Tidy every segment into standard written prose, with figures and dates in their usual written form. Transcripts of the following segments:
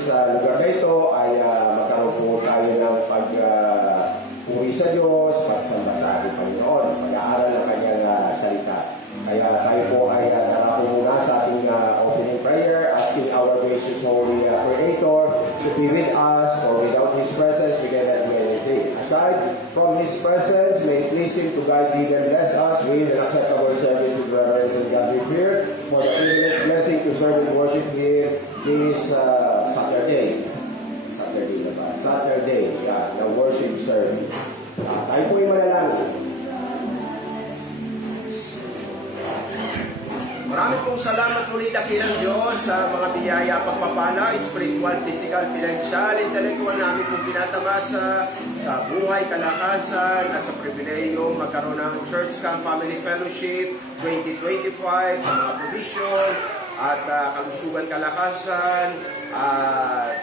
sa lugar na ito ay magkaroon po tayo ng pag-uri sa Diyos, pagsamba sa ating Panginoon, pag-aaral ng kanyang salita. Kaya tayo po ay darako muna sa ating opening prayer, asking our gracious Holy Creator to be with us, for without His presence we cannot do anything. Aside from His presence, may it please Him to guide, lead, and bless us with an acceptable service with reverence and God we fear, for the privilege, blessing to serve and worship here this Saturday. Saturday, the worship service. Tayo po yung manalangin. Maraming pong salamat muli dakilang Diyos sa mga biyaya, pagpapala, spiritual, physical, financial, intellectual namin pong pinatamasa sa buhay, kalakasan at sa pribileyo magkaroon ng Church Camp Family Fellowship 2025 sa mga provision at kalusugan, kalakasan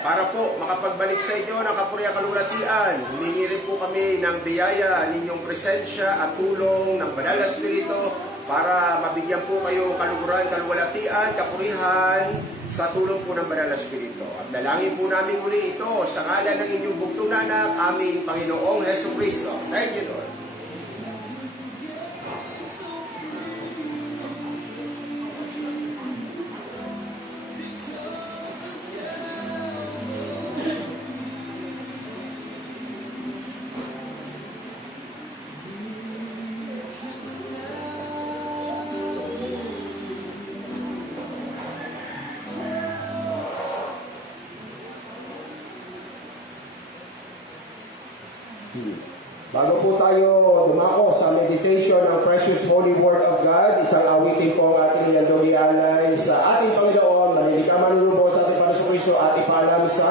para po makapagbalik sa inyo ng kapuriang kalulatian. Humingi rin po kami ng biyaya ninyong presensya at tulong ng Banal na Espiritu para mabigyan po kayo kaluguran, kaluwalhatian, kapurihan sa tulong po ng Banal na Espiritu. At dalangin po namin muli ito sa ngalan ng inyong buktong anak, aming Panginoong Jesucristo. Thank you, Lord. Bago po tayo dumako sa meditation ng precious holy word of God, isang awitin po ang ating inyong ialay sa ating Panginoon, manilika manulubo sa ating Panginoon at ipaalam sa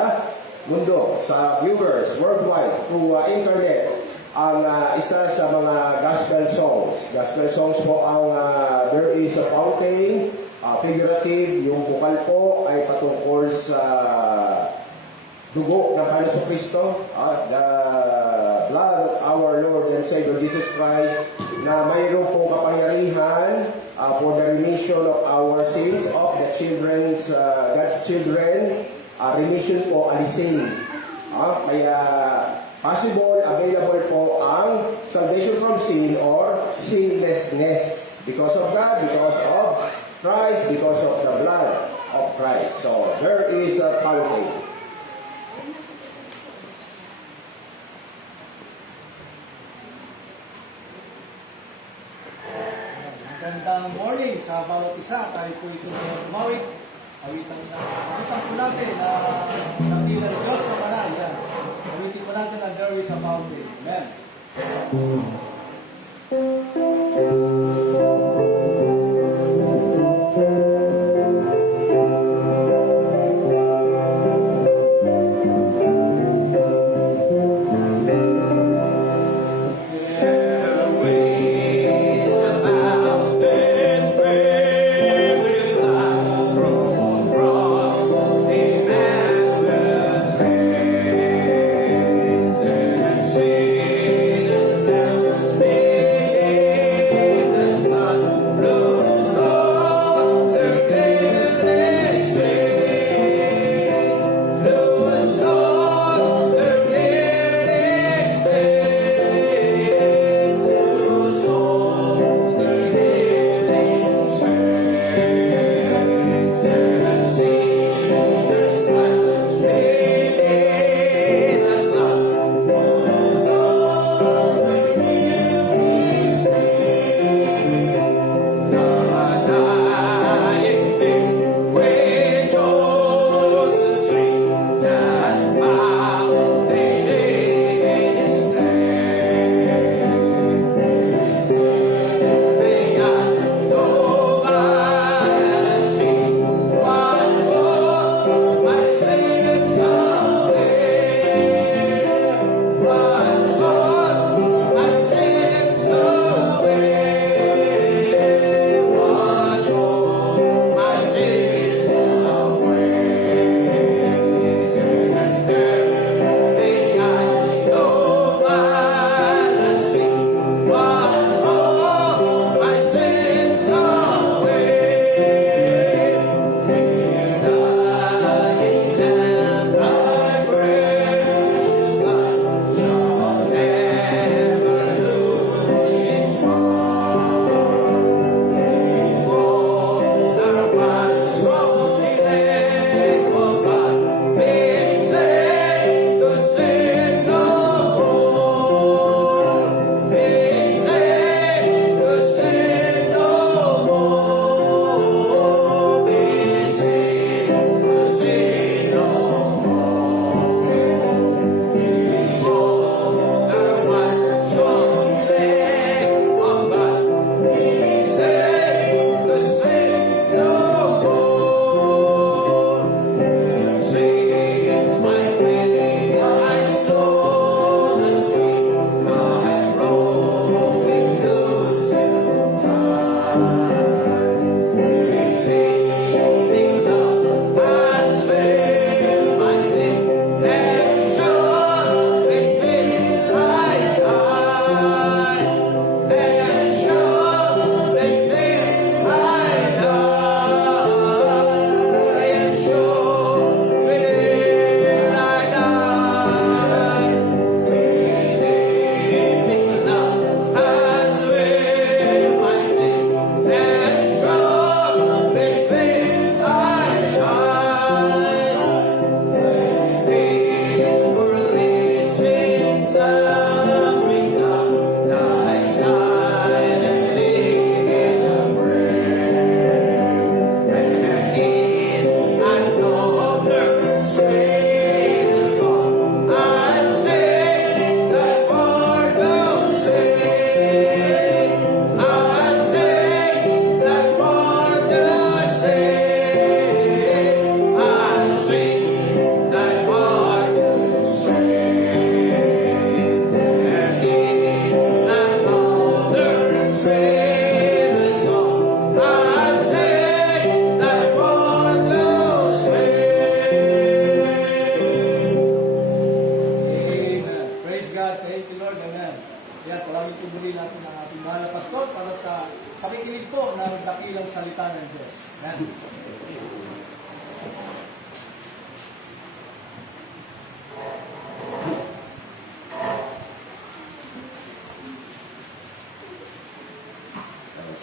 mundo, sa viewers worldwide through internet, ang isa sa mga gospel songs. Gospel songs po ang There is a Fountain, figurative, yung bukal po ay patungkol sa dugo ng Panginoon Kristo, the blood of our Lord and Savior Jesus Christ, na mayroon pong kapangyarihan for the remission of our sins of the children's, God's children, remission po, alisin. Kaya possible, available po ang salvation from sin or sinlessness because of God, because of Christ, because of the blood of Christ. So there is a fountain. Magandang morning sa bawat isa. Tayo po ito tumawid. Awitan po natin na nagdilan ng Diyos na banal. Awitin po natin na there is a fountain. Amen.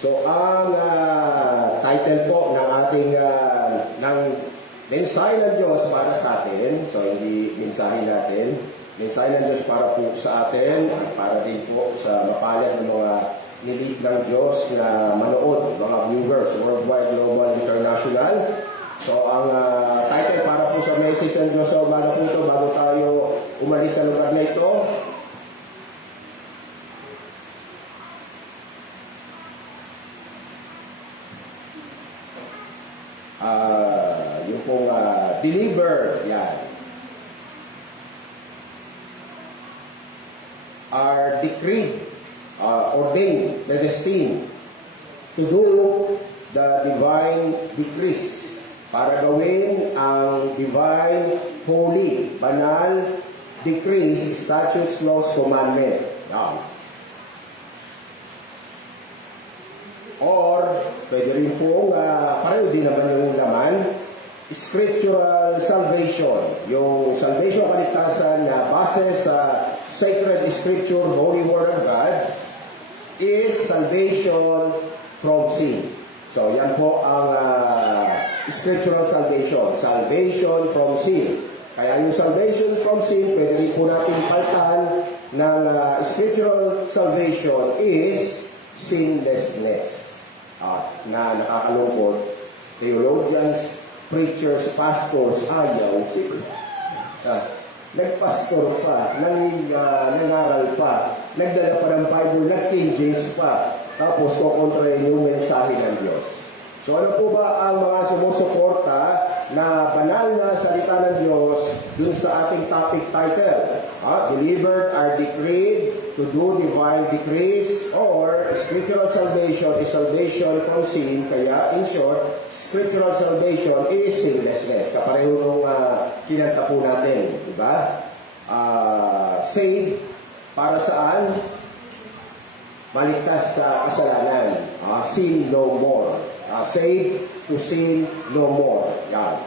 So ang title po ng ating ng mensahe ng Diyos para sa atin, so hindi mensahe natin, mensahe ng Diyos para po sa atin at para din po sa mapalad ng mga nilig ng Diyos na manood, mga viewers, worldwide, global, international. So ang title para po sa message ng Diyos sa umaga po ito, bago tayo umalis sa lugar na ito, yung pong deliver, yan, are decreed, ordained, predestined to do the divine decrees, para gawin ang divine, holy, banal decrees, statutes, laws, commandment. Yan. Or, pwede rin po, pareho din naman yung laman, scriptural salvation. Yung salvation kaligtasan na base sa sacred scripture, holy word of God, is salvation from sin. So, yan po ang scriptural salvation. Salvation from sin. Kaya yung salvation from sin, pwede rin po natin paltan ng scriptural salvation is sinlessness. Na nakakalungkot, theologians, preachers, pastors, ayaw sila. Nagpastor pa, nangaral pa, nagdala pa ng Bible, nag-King James pa, tapos kukontrahin yung mensahe ng Diyos. So ano po ba ang mga sumusuporta na banal na salita ng Diyos dun sa ating topic title? Delivered are decreed to do divine decrees, or scriptural salvation is salvation from sin. Kaya in short, scriptural salvation is sinlessness. Kapareho nung kinanta po natin, di ba? Save para saan? Maligtas sa kasalanan. Sin no more. Save to sin no more. Yan.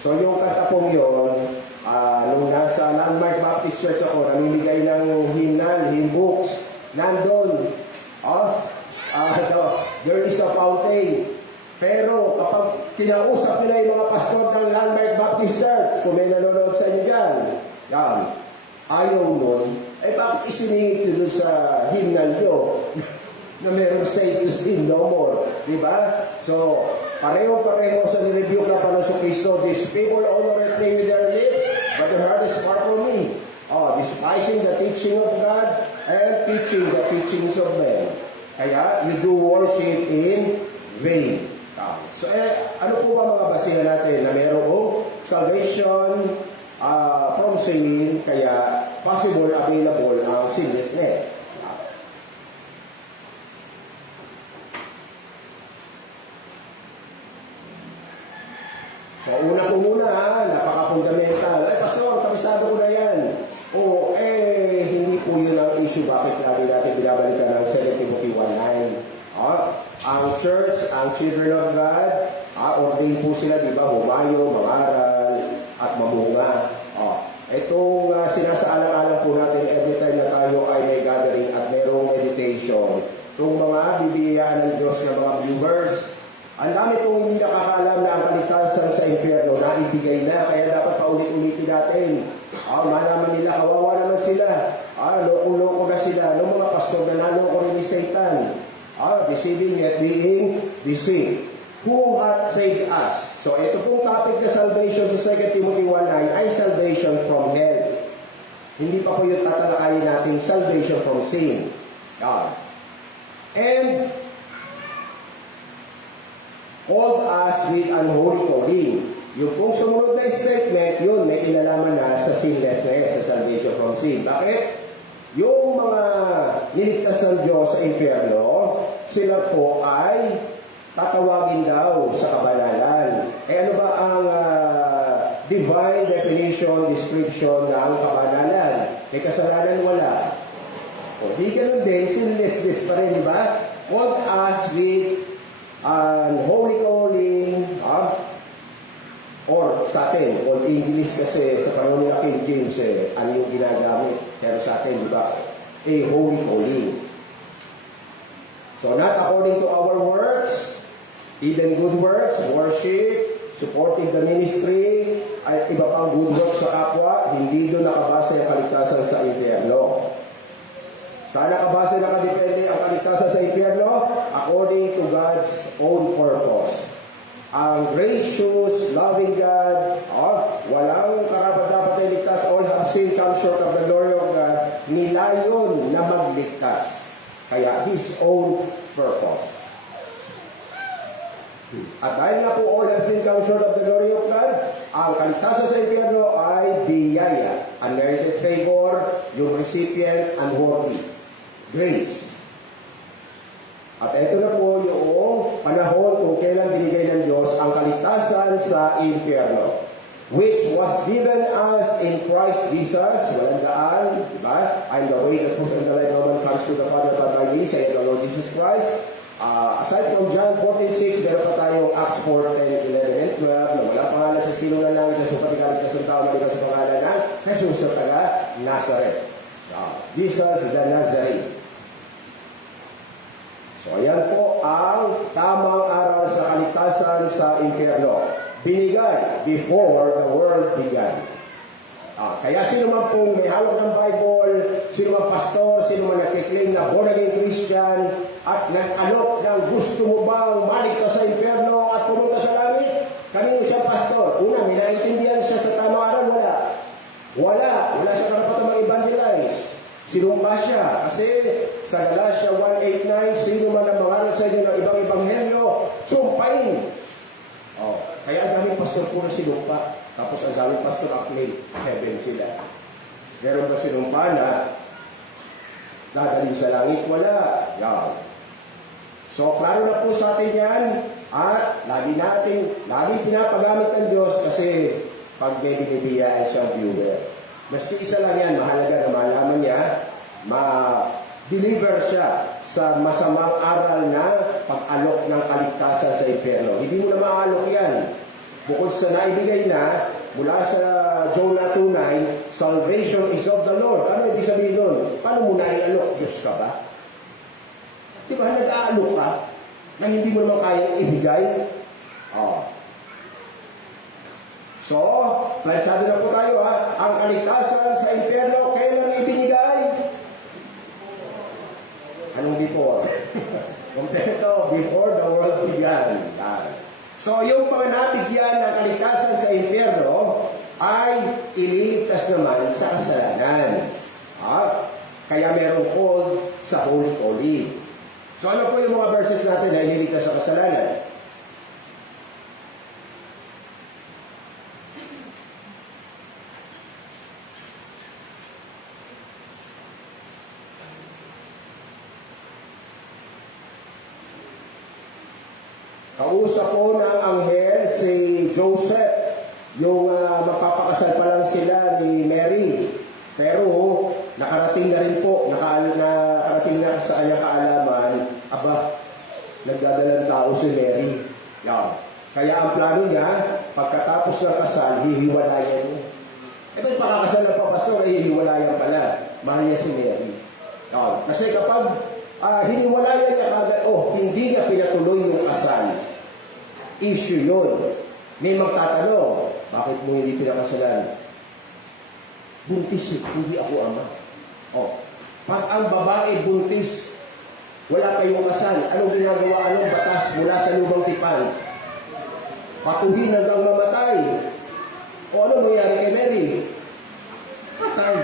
So yung kanta pong yun, nung nasa Landmark Baptist Church ako, namimigay ng hymnal, hymn books, nandun, there is a fountain. Pero kapag kinausap nila yung mga pastor ng Landmark Baptist Church, kung may nanonood sa inyo dyan, yan, ayaw nun, bakit isiningit nyo dun sa hymnal nyo? Na merong say to sin no more. Diba? So, pareho-pareho sa nirebuke na Panginoon sa Kristo, these people honorate me with their lips, but their heart is far from me. Despising the teaching of God and teaching the teachings of men. Kaya, you do worship in vain. So, ano po ba mga basihan natin na merong salvation from sin, kaya possible, available ang sinlessness? So, una po muna, napaka-fundamental. Pastor, kabisado ko na yan. Hindi po yun ang issue. Bakit lagi natin binabalikan ng 2 Timothy 1:9? Ang church, ang children of God, ordain po sila, di ba, bumayo, mangaral, at mamunga. Itong sinasaalang-alang po natin every time na tayo ay may gathering at mayroong meditation. Itong mga bibiyaan ng Diyos na mga viewers, ang dami kong hindi nakakaalam na ang kaligtasan sa impyerno na ibigay na, kaya dapat paulit-ulitin natin. Malaman nila, kawawa naman sila. Loko-loko na sila. Noong mga pastor na naloko rin ni Satan. Deceiving yet being deceived. Who hath saved us? So ito pong topic na salvation sa 2 Timothy 1:9 ay salvation from hell. Hindi pa po yung tatalakayin natin salvation from sin. And called us with unholy calling. Yung pong sumunod na statement, yun, may kinalaman na sa sinlessness, sa salvation from sin. Bakit? Yung mga niligtas ng Diyos sa impyerno, sila po ay tatawagin daw sa kabanalan. Ano ba ang divine definition, description ng kabanalan? May kasalanan wala. Di ganun din, sinlessness pa rin, di ba? Called us with holy calling, or sa atin, Old English kasi sa panahon ng King James, ano yung ginagamit, pero sa atin, di ba? A holy calling. So not according to our works, even good works, worship, supporting the ministry, ay iba pang good works sa kapwa, hindi doon nakabase ang kaligtasan sa impyerno. Saan nakabase nakadepende ang kaligtasan sa impyerno? According to God's own purpose. Ang gracious, loving God, walang karapat-dapat na iligtas, all have sinned, come short of the glory of God, nilayon na magligtas. Kaya His own purpose. At dahil nga po all have sinned, come short of the glory of God, ang kaligtasan sa impyerno ay biyaya, unmerited favor, yung recipient, unworthy. Grace. At ito na po yung panahon kung kailan binigay ng Diyos ang kaligtasan sa impyerno, which was given us in Christ Jesus. Walang daan, di ba? I'm the way, the truth, and the life. No one comes to the Father but by me, said the Lord Jesus Christ. Aside from John 14:6, meron pa tayong Acts 4:10, 11, and 12, na walang pangalan sa sino na lang, ito sa patigalit sa tao, maliban sa pangalan ng Jesus sa taga Nazareth. Jesus the Nazarene. So, ayan po ang tamang aral sa kaligtasan sa impyerno. Binigay before the world began. Kaya sino man pong may hawak ng Bible, sino man pastor, sino man nakiklaim na born again Christian, at nag-alok ng gusto mo bang maligtas sa impyerno at pumunta sa langit? Kanino siya pastor? Una, may naiintindihan siya sa tamang aral? Wala siya karapatan mag-evangelize. Sinumpa siya. Kasi sa Galatia 1:8-9, sino man ang mangaral sa inyo ng ibang ebanghelyo, sumpain. Kaya ang daming pastor puro sinumpa. Tapos ang daming pastor acclaim. Heaven sila. Meron ba sinumpa na dadalhin sa langit? Wala. Yan. So, klaro na po sa atin yan. At lagi pinapagamit ng Diyos kasi pag may binibiyaan siyang viewer. Maski isa lang yan, mahalaga na malaman niya, ma-deliver siya sa masamang aral na pag-alok ng kaligtasan sa impyerno. Hindi mo na ma-alok yan. Bukod sa naibigay na, mula sa Jonah 2:9, salvation is of the Lord. Ano ibig sabihin nun? Paano mo na-i-alok? Diyos ka ba? Di ba nag-aalok ka na hindi mo naman kayang ibigay? So, plansado na po tayo ha. Ang kaligtasan sa impyerno, kailan ibinigay? Anong before? Kompleto, before the world began. So, yung mga nabigyan ng kaligtasan sa impyerno ay ililigtas naman sa kasalanan. Kaya merong called sa Holy Holy. So, ano po yung mga verses natin na ililigtas sa kasalanan? Kausap po ng anghel si Joseph, yung magpapakasal pa lang sila ni Mary. Pero nakarating na rin po, nakarating na sa kanyang kaalaman, nagdadalang tao si Mary. Yan. Kaya ang plano niya, pagkatapos ng kasal, hihiwalayan niya. Ba't pakakasal ng papasok, hihiwalayan pala. Mahal niya si Mary. Yan. Kasi kapag hiniwalayan niya kagad, hindi niya pinatuloy yung kasal. Issue yun. May magtatanong, bakit mo hindi pinakasalan? Buntis, hindi ako ama. Pag ang babae buntis, wala kayong kasal, anong ginagawa, anong batas mula sa lumang tipan? Patuhin hanggang mamatay. Ano nangyari kay Mary? Patay.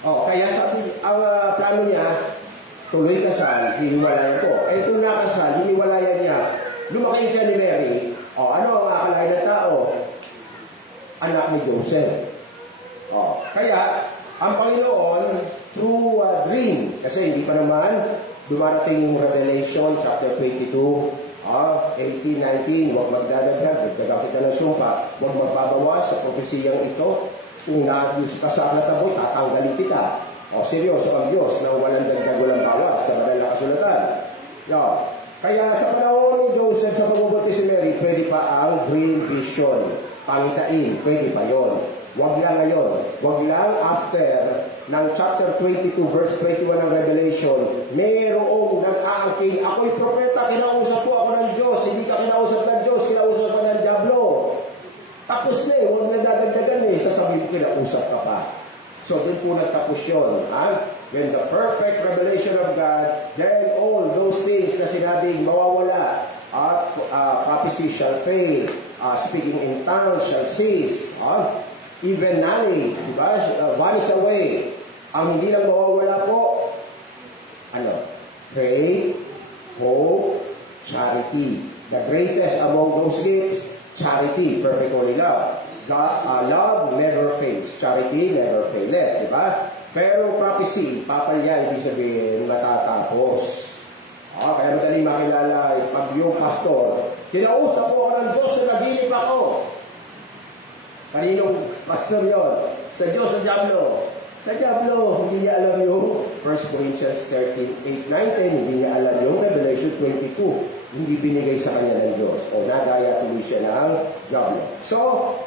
Kaya sabi, ang plano niya, tuloy kasal, hihiwalayan ko. Kung nakasal, hihiwalayan niya. Lumaki siya ni Mary. Ano ang akalain ng tao? Anak ni Joseph. Kaya, ang Panginoon, through a dream, kasi hindi pa naman dumarating yung Revelation, chapter 22, 18, 19, huwag magdadagdag, dagdagapit ka ng sumpa, huwag magbabawas sa propesiyang ito. Kung naayos ka sa aklatabo, tatanggalin kita. Seryoso ang Diyos na walang dagdag, walang bawas sa banal na kasulatan. Kaya sa panahon ni Joseph sa pagbubuti si Mary, pwede pa ang dream vision. Pangitain, pwede pa yon. Huwag lang ngayon. Huwag lang after ng chapter 22 verse 21 ng Revelation, mayroong nag-aangking, ako'y propeta, kinausap po ako ng Diyos, hindi ka kinausap ng Diyos, kinausap ka ng Diablo. Tapos na eh, huwag na dadagdagan eh, sasabihin ko, kinausap ka pa. So, doon po nagtapos yun. When the perfect revelation of God, then all those things na sinabing mawawala, prophecy shall fail, speaking in tongues shall cease, even knowledge, diba? Vanish away. Ang hindi lang mawawala po, faith, hope, charity. The greatest among those gifts, charity, perfect holy love. Love never fails. Charity never faileth, di ba? Pero prophecy, papalya, ibig sabihin, matatapos. Kaya madaling makilala, pag yung pastor, kinausap po ako ng Diyos sa naginip ako. Kaninong pastor yon? Sa Diyos, sa Diablo. Sa Diablo, hindi niya alam yung 1 Corinthians 13:8-19, hindi niya alam yung Revelation 22. Hindi binigay sa kanya ng Diyos. O nagaya tuloy siya ng Diablo. So,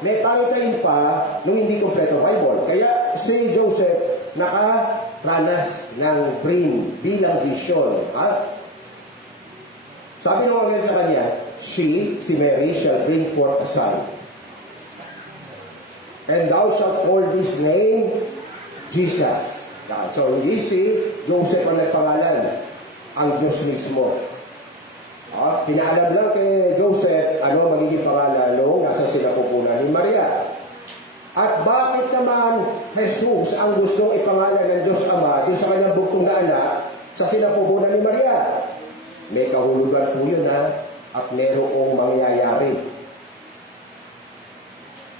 may pangitain pa nung hindi kompleto Bible. Kaya si Joseph nakaranas ng dream bilang vision. Sabi ng mga sa kanya, si Mary, shall bring forth a son. And thou shalt call his name Jesus. So, hindi si Joseph ang nagpangalan. Ang Diyos mismo. Pinaalam lang kay Joseph ano magiging pangalan nung nasa sinapupunan ni Maria. At bakit naman Jesus ang gustong ipangalan ng Diyos Ama doon sa kanyang bugtong na anak sa sinapupunan ni Maria? May kahulugan po yun at merong mangyayari.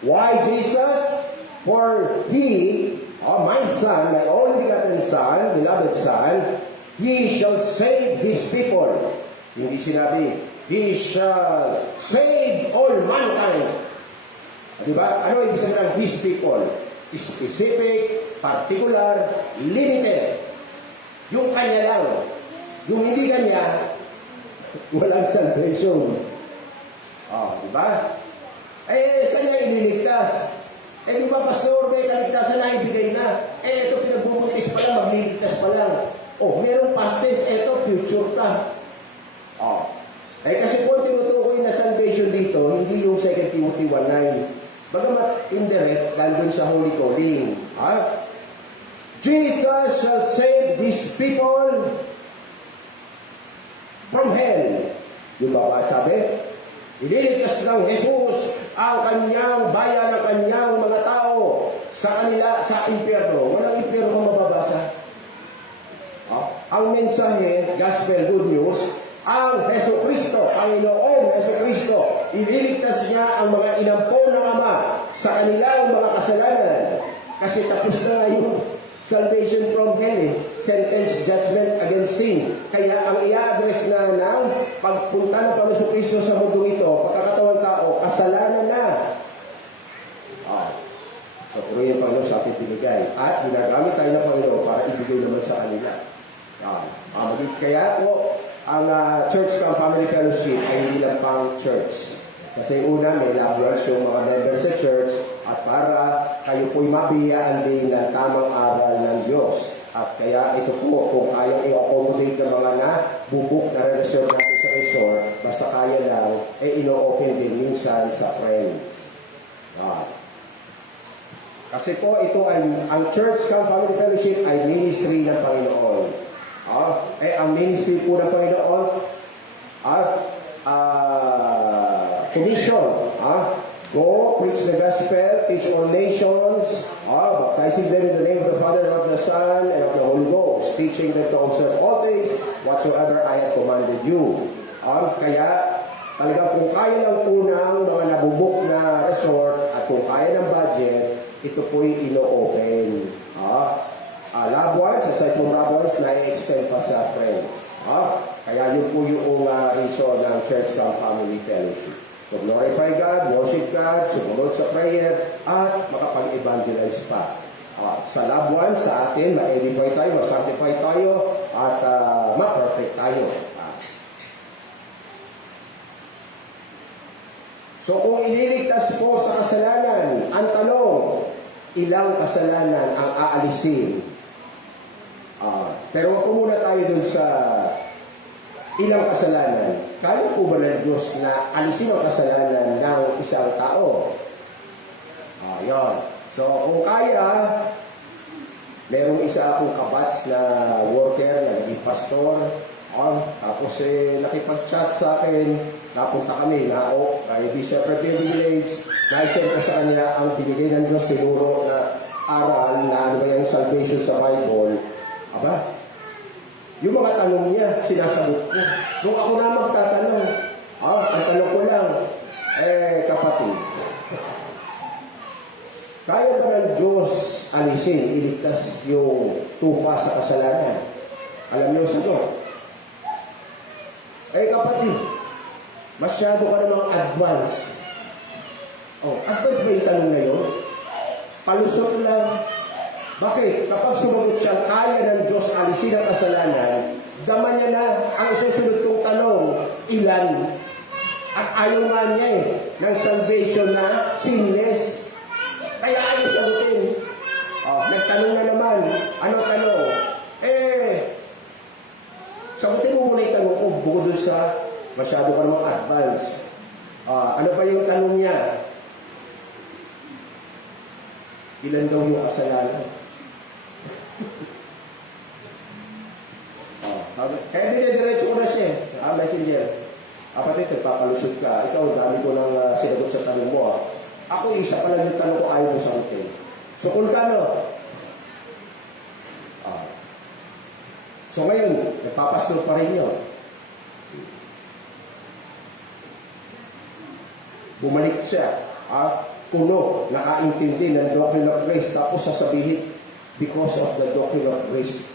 Why Jesus? For He, my Son, my only begotten Son, beloved Son, He shall save His people. Hindi sinabi, He shall save all mankind. Diba? Ano ibig sabihin ng His people? Specific, particular, limited. Yung kanya lang. Yung hindi kanya, walang salvation. Diba? Saan niya ililigtas? Di ba, Pastor, may kaligtasan na ibigay na. Ito pinagbubuntis pa lang, magliligtas pa lang. Merong past tense, ito future ka. Kasi po tinutukoy na salvation dito, hindi yung 2 Timothy 1:9. Bagamat indirect, nandun sa Holy Calling. Jesus shall save these people from hell. Yung baba sabi, ililigtas ng Jesus ang kanyang bayan, ang kanyang mga tao sa kanila, sa impyerno. Walang impyerno kung mababasa. Ang mensahe, gospel, good news, ang Heso Kristo, Panginoong Heso Kristo, ililigtas niya ang mga inampon ng Ama sa kanilang mga kasalanan. Kasi tapos na yung salvation from hell, sentence, judgment against sin. Kaya ang i-address na ng pagpunta ng Panginoong Kristo sa mundo ito, pagkakatawang tao, kasalanan na. So, puro yung Panginoon sa ating pinigay. At ginagamit tayo ng Panginoon para ibigay naman sa kanila. Kaya po, ang Church Camp Family Fellowship ay hindi lang pang church. Kasi una, may laborers yung mga members sa church at para kayo po'y mabiyaan din ng tamang aral ng Diyos. At kaya ito po, kung kayang i-accommodate ng mga bubuk na reserve natin sa resort, basta kaya lang, ino-open din minsan sa friends. Kasi po, ito ay, ang Church Camp Family Fellowship ay ministry ng Panginoon. Ang ministry po ng Panginoon commission. Go, preach the gospel, teach all nations, baptizing them in the name of the Father, and of the Son, and of the Holy Ghost, teaching them to observe all things whatsoever I have commanded you. Kaya, talagang kung kaya ng unang mga nabubuk na resort at kung kaya ng budget, ito po'y ino-open. Loved ones, aside from loved ones, na-extend pa sa friends. Kaya yun po yung reason ng Church Camp Family Fellowship. To glorify God, worship God, sumunod sa prayer, at makapag-evangelize pa. Sa loved ones, sa atin, ma-edify tayo, ma-sanctify tayo, at ma-perfect tayo. So kung ililigtas po sa kasalanan, ang tanong, ilang kasalanan ang aalisin Pero wag po muna tayo dun sa ilang kasalanan. Kaya po ba ng Diyos na alisin ang kasalanan ng isang tao? Yun. So, kung kaya, merong isa akong kabats na worker, na naging pastor, tapos nakipag-chat sa akin, napunta kami, hindi siya privilege, na-send ko sa kanya ang binigay ng Diyos siguro na aral na ano ba yung salvation sa Bible. Aba, yung mga tanong niya, sinasagot ko. Nung ako na magtatanong, ang tanong ko lang, kapatid, kaya ba ng Diyos alisin, iligtas yung tupa sa kasalanan? Alam niyo sagot. Kapatid, masyado ka namang advance. Advance ba yung tanong na yun? Palusot lang. Bakit? Kapag sumagot siya, kaya ng Diyos alisin ang kasalanan, dama niya na ang susunod kong tanong, ilan? At ayaw nga niya ng salvation na sinless. Kaya ayaw sagutin. Nagtanong na naman. Ano tanong? Sagutin mo muna yung tanong ko, bukod doon sa masyado ka namang advance. Ano pa yung tanong niya? Ilan daw yung kasalanan? Kaya dinediretso ko na siya. Messenger. Kapatid, nagpapalusot ka. Ikaw, dami ko nang sinagot sa tanong mo. Ako, isa pa lang yung tanong ko, ayaw mo sagutin. So, kung kano? So, ngayon, nagpapastor pa rin yun. Bumalik siya. Puno, nakaintindi ng doctrine of grace, tapos sasabihin, because of the doctrine of grace.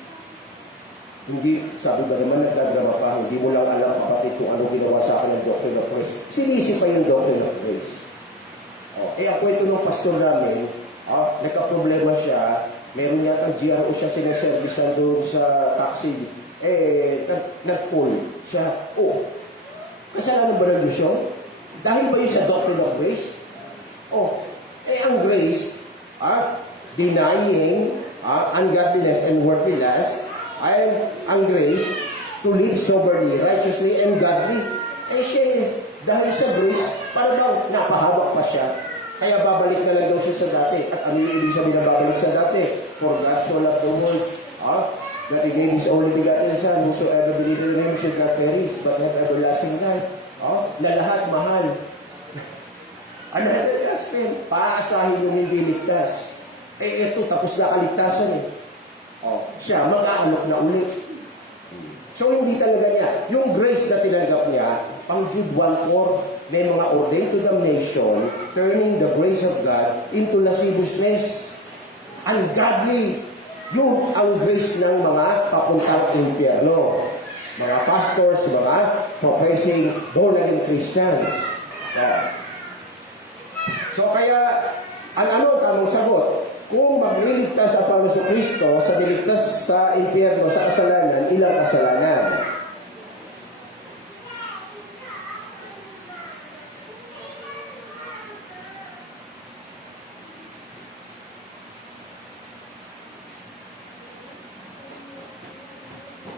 Hindi, sabi ba naman, nagdadrama pa, hindi mo lang alam, kapatid, kung ano ginawa sa akin ng doctrine of grace. Sinisi pa yung doctrine of grace. Ang kwento ng pastor namin, nagka-problema siya, meron yata GRO siya sinaservisan doon sa taxi. Nag-full siya. Kasalanan ba ng Diyos yun? Dahil ba yun sa doctrine of grace? Ang grace, denying ungodliness and worldliness, and ang grace to live soberly, righteously, and godly. Siya, dahil sa grace, para bang napahawak pa siya. Kaya babalik na lang daw siya sa dati. At ano yung ibig sabihin na babalik sa dati? For God so loved the world, that He gave His only begotten Son, whosoever believes in Him should not perish, but have everlasting life. Na lahat mahal. Ano na Justin? Paasahin yung hindi ligtas. Ito, tapos na kaligtasan siya, mag-aalok na ulit. So, hindi talaga niya. Yung grace na tinanggap niya, pang Jude 1:4, may mga ordained to damnation, turning the grace of God into lasciviousness. Ungodly. Yung ang grace ng mga papuntang impyerno. Mga pastors, mga professing born-again Christians. So kaya, ano tamang sagot? Kung magliligtas ang Panginoon sa Kristo sa niligtas sa impyerno, sa kasalanan, ilang kasalanan?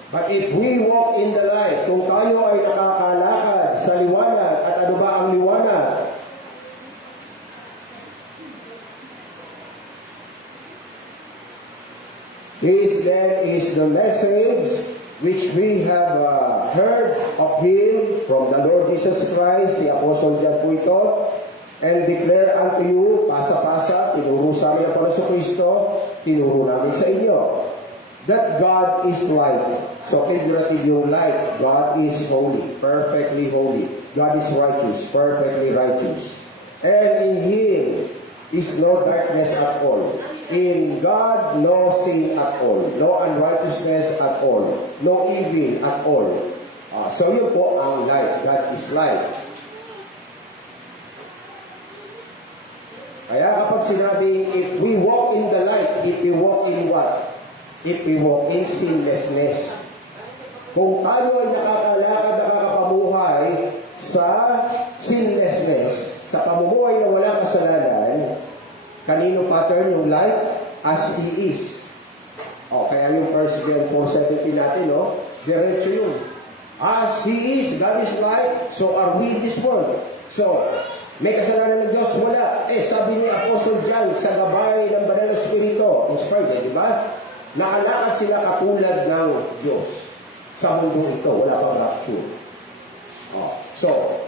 But if we walk in the light, kung tayo ay nakakalakad sa liwanag, at ano ba ang liwanag? This then is the message which we have heard of Him from the Lord Jesus Christ, si Apostle John po ito, and declare unto you, pasa-pasa, tinuro sa amin ang Panginoon Kristo, tinuro namin sa inyo, that God is light. So, figurative yung light. God is holy, perfectly holy. God is righteous, perfectly righteous. And in Him is no darkness at all. In God, no sin at all. No unrighteousness at all. No evil at all. So, yun po ang light. God is light. Kaya kapag sinabi, if we walk in the light, if we walk in what? If we walk in sinlessness. Kung tayo ay nakakalakad, nakakapamuhay sa sinlessness, sa pamumuhay na walang kasalanan, kanino pattern yung light? As He is. Kaya Kaya yung 1 John 4:17 natin, no? Diretso yun. As He is, God is light, so are we in this world. So, may kasalanan ng Diyos? Wala. Sabi ni Apostle John, sa gabay ng Banal na Espiritu, inspired, di ba? Nakalakad sila katulad ng Diyos. Sa mundo ito, wala pang rapture. So,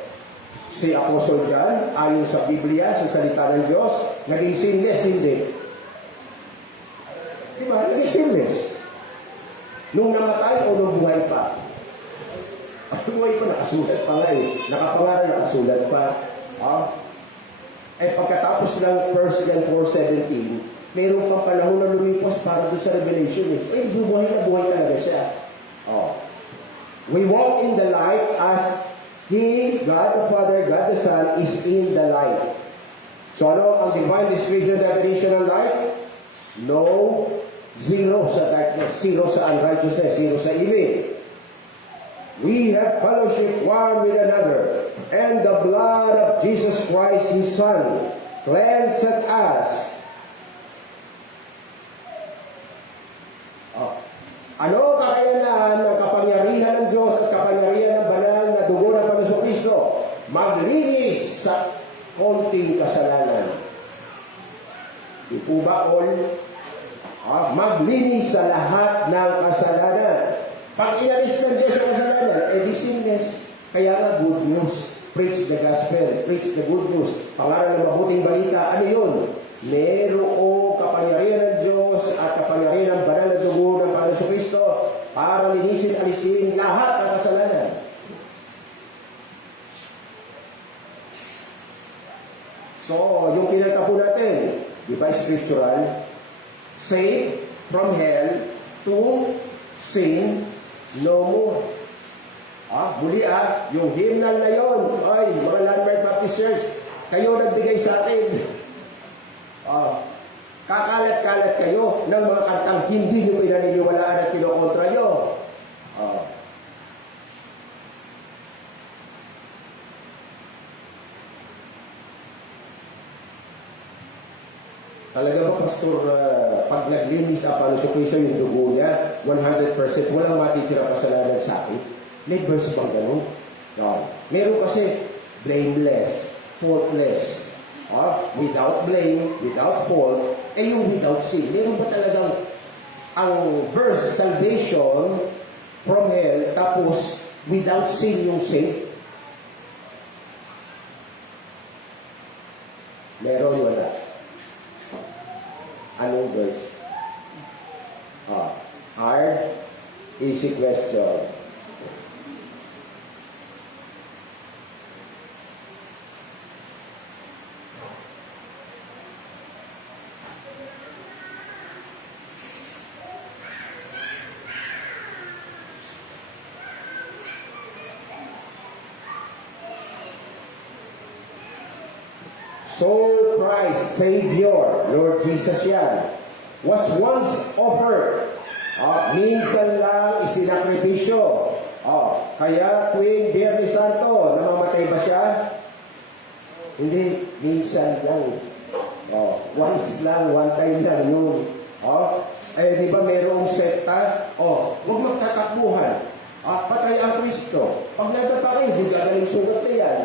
si Apostle John, ayon sa Biblia, sa salita ng Diyos, naging sinless, hindi. Di ba? Naging sinless. Nung namatay o nung buhay pa? Ang buhay pa, nakasulat pa nga eh. Nakapangaral, nakasulat pa. Pagkatapos ng 1 John 4:17, mayroon pang panahon na lumipas para doon sa Revelation eh. Buhay talaga siya. We walk in the light as He, God the Father, God the Son, is in the light. So ano ang divine description definition ng light? No, zero sa darkness, zero sa unrighteousness, zero sa evil. We have fellowship one with another, and the blood of Jesus Christ, His Son, cleanseth us. Ano kakayanan ng kapangyarihan ng Diyos at kapangyarihan ng banal na dugo ng Panginoon Kristo? Maglinis sa konting kasalanan. Di po ba all? Maglinis sa lahat ng kasalanan. Pag inalis ng Diyos ang kasalanan, di sinless. Kaya nga good news. Preach the gospel. Preach the good news. Pangaral ng mabuting balita. Ano yun? Merong kapangyarihan ng Diyos at kapangyarihan ng banal na dugo ng Panginoon Kristo para linisin, alisin lahat ng kasalanan. So, yung kinanta po natin, di ba scriptural? Save from hell to sin no more. Muli yung hymnal na yon, ay, mga Landmark Baptist Church, kayo nagbigay sa atin. Kakalat-kalat kayo ng mga kantang hindi nyo pinaniniwalaan at kinokontra nyo. Talaga ba, Pastor, pag naglinis ang Panginoon Kristo yung dugo niya, 100% walang matitira kasalanan sa akin? May verse bang ganun? Meron kasi blameless, faultless, without blame, without fault, yung without sin. Meron ba talagang ang verse, salvation from hell, tapos without sin yung sin? Meron, wala. Anong verse? Hard, easy question. So Christ, Savior, Lord Jesus yan, was once offered. Minsan lang isinakripisyo. Kaya tuwing Biyernes Santo, namamatay ba siya? Hindi, minsan lang. Once lang, one time lang yun. Di ba mayroong sekta? Huwag magtatakbuhan. Patay ang Kristo. Pag nadapa kayo, hindi gagaling sugat na yan.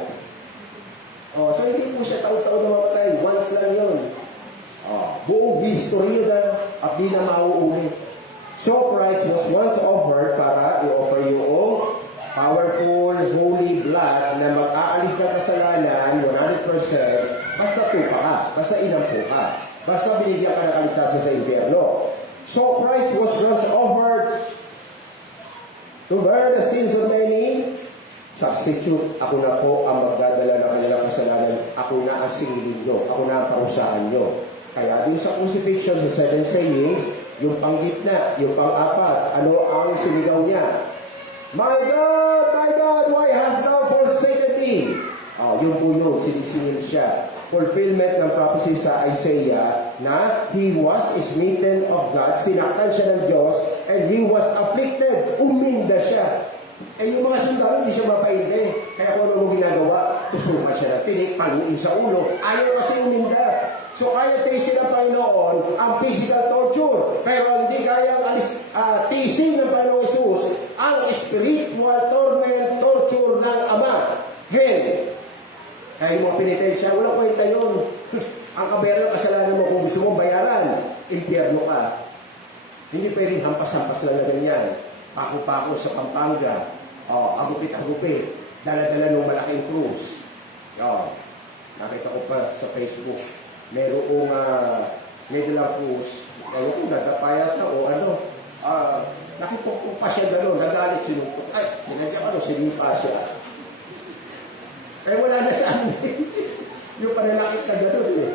So hindi po siya taon-taon na mamatay. Once lang yun. Buong history na at di na mauulit. So Christ was once offered para i-offer yung powerful, holy blood na mag-aalis ng kasalanan 100% basta tupa ka, basta inampo ka, basta binigyan ka ng kaligtasan sa impyerno. So Christ was once offered to bear the sins of many. Substitute, ako na po ang magdadala ng kanilang kasalanan. Ako na ang singilin nyo. Ako na ang parusahan nyo. Kaya din sa crucifixion, sa 7 sayings, yung panggitna, yung pang-apat, ano ang sinigaw niya? My God, why hast thou forsaken me? Yung po yun, sinisingil siya. Fulfillment ng prophecy sa Isaiah na He was smitten of God, sinaktan siya ng Diyos, and He was afflicted, uminda siya. Yung mga sundalo, hindi siya mapainde. Kaya kung ano mo ginagawa, tusukan siya ng tinik, paluin sa ulo. Ayaw kasi uminda. So kaya tayo sila Panginoon ang physical torture. Pero hindi kaya tiising ng Panginoong Isus ang spiritual torment, torture ng Ama. Hell. Kaya yung mga penitensya, walang kwenta yun. Ang kabayaran ng kasalanan mo, kung gusto mong bayaran, impyerno ka. Hindi pwedeng hampas-hampas lang na ganyan. Pako-pako sa Pampanga. Agupit-agupit. Dala-dala ng malaking krus. Nakita ko pa sa Facebook. Merong dalang krus. Ewan ko, nadapayat na o ano. Nakipok pa siya gano'n. Nagalit sinupot. Ay, sinadya sinipa siya. Wala na sa amin. Yung panalakit na gano'n eh.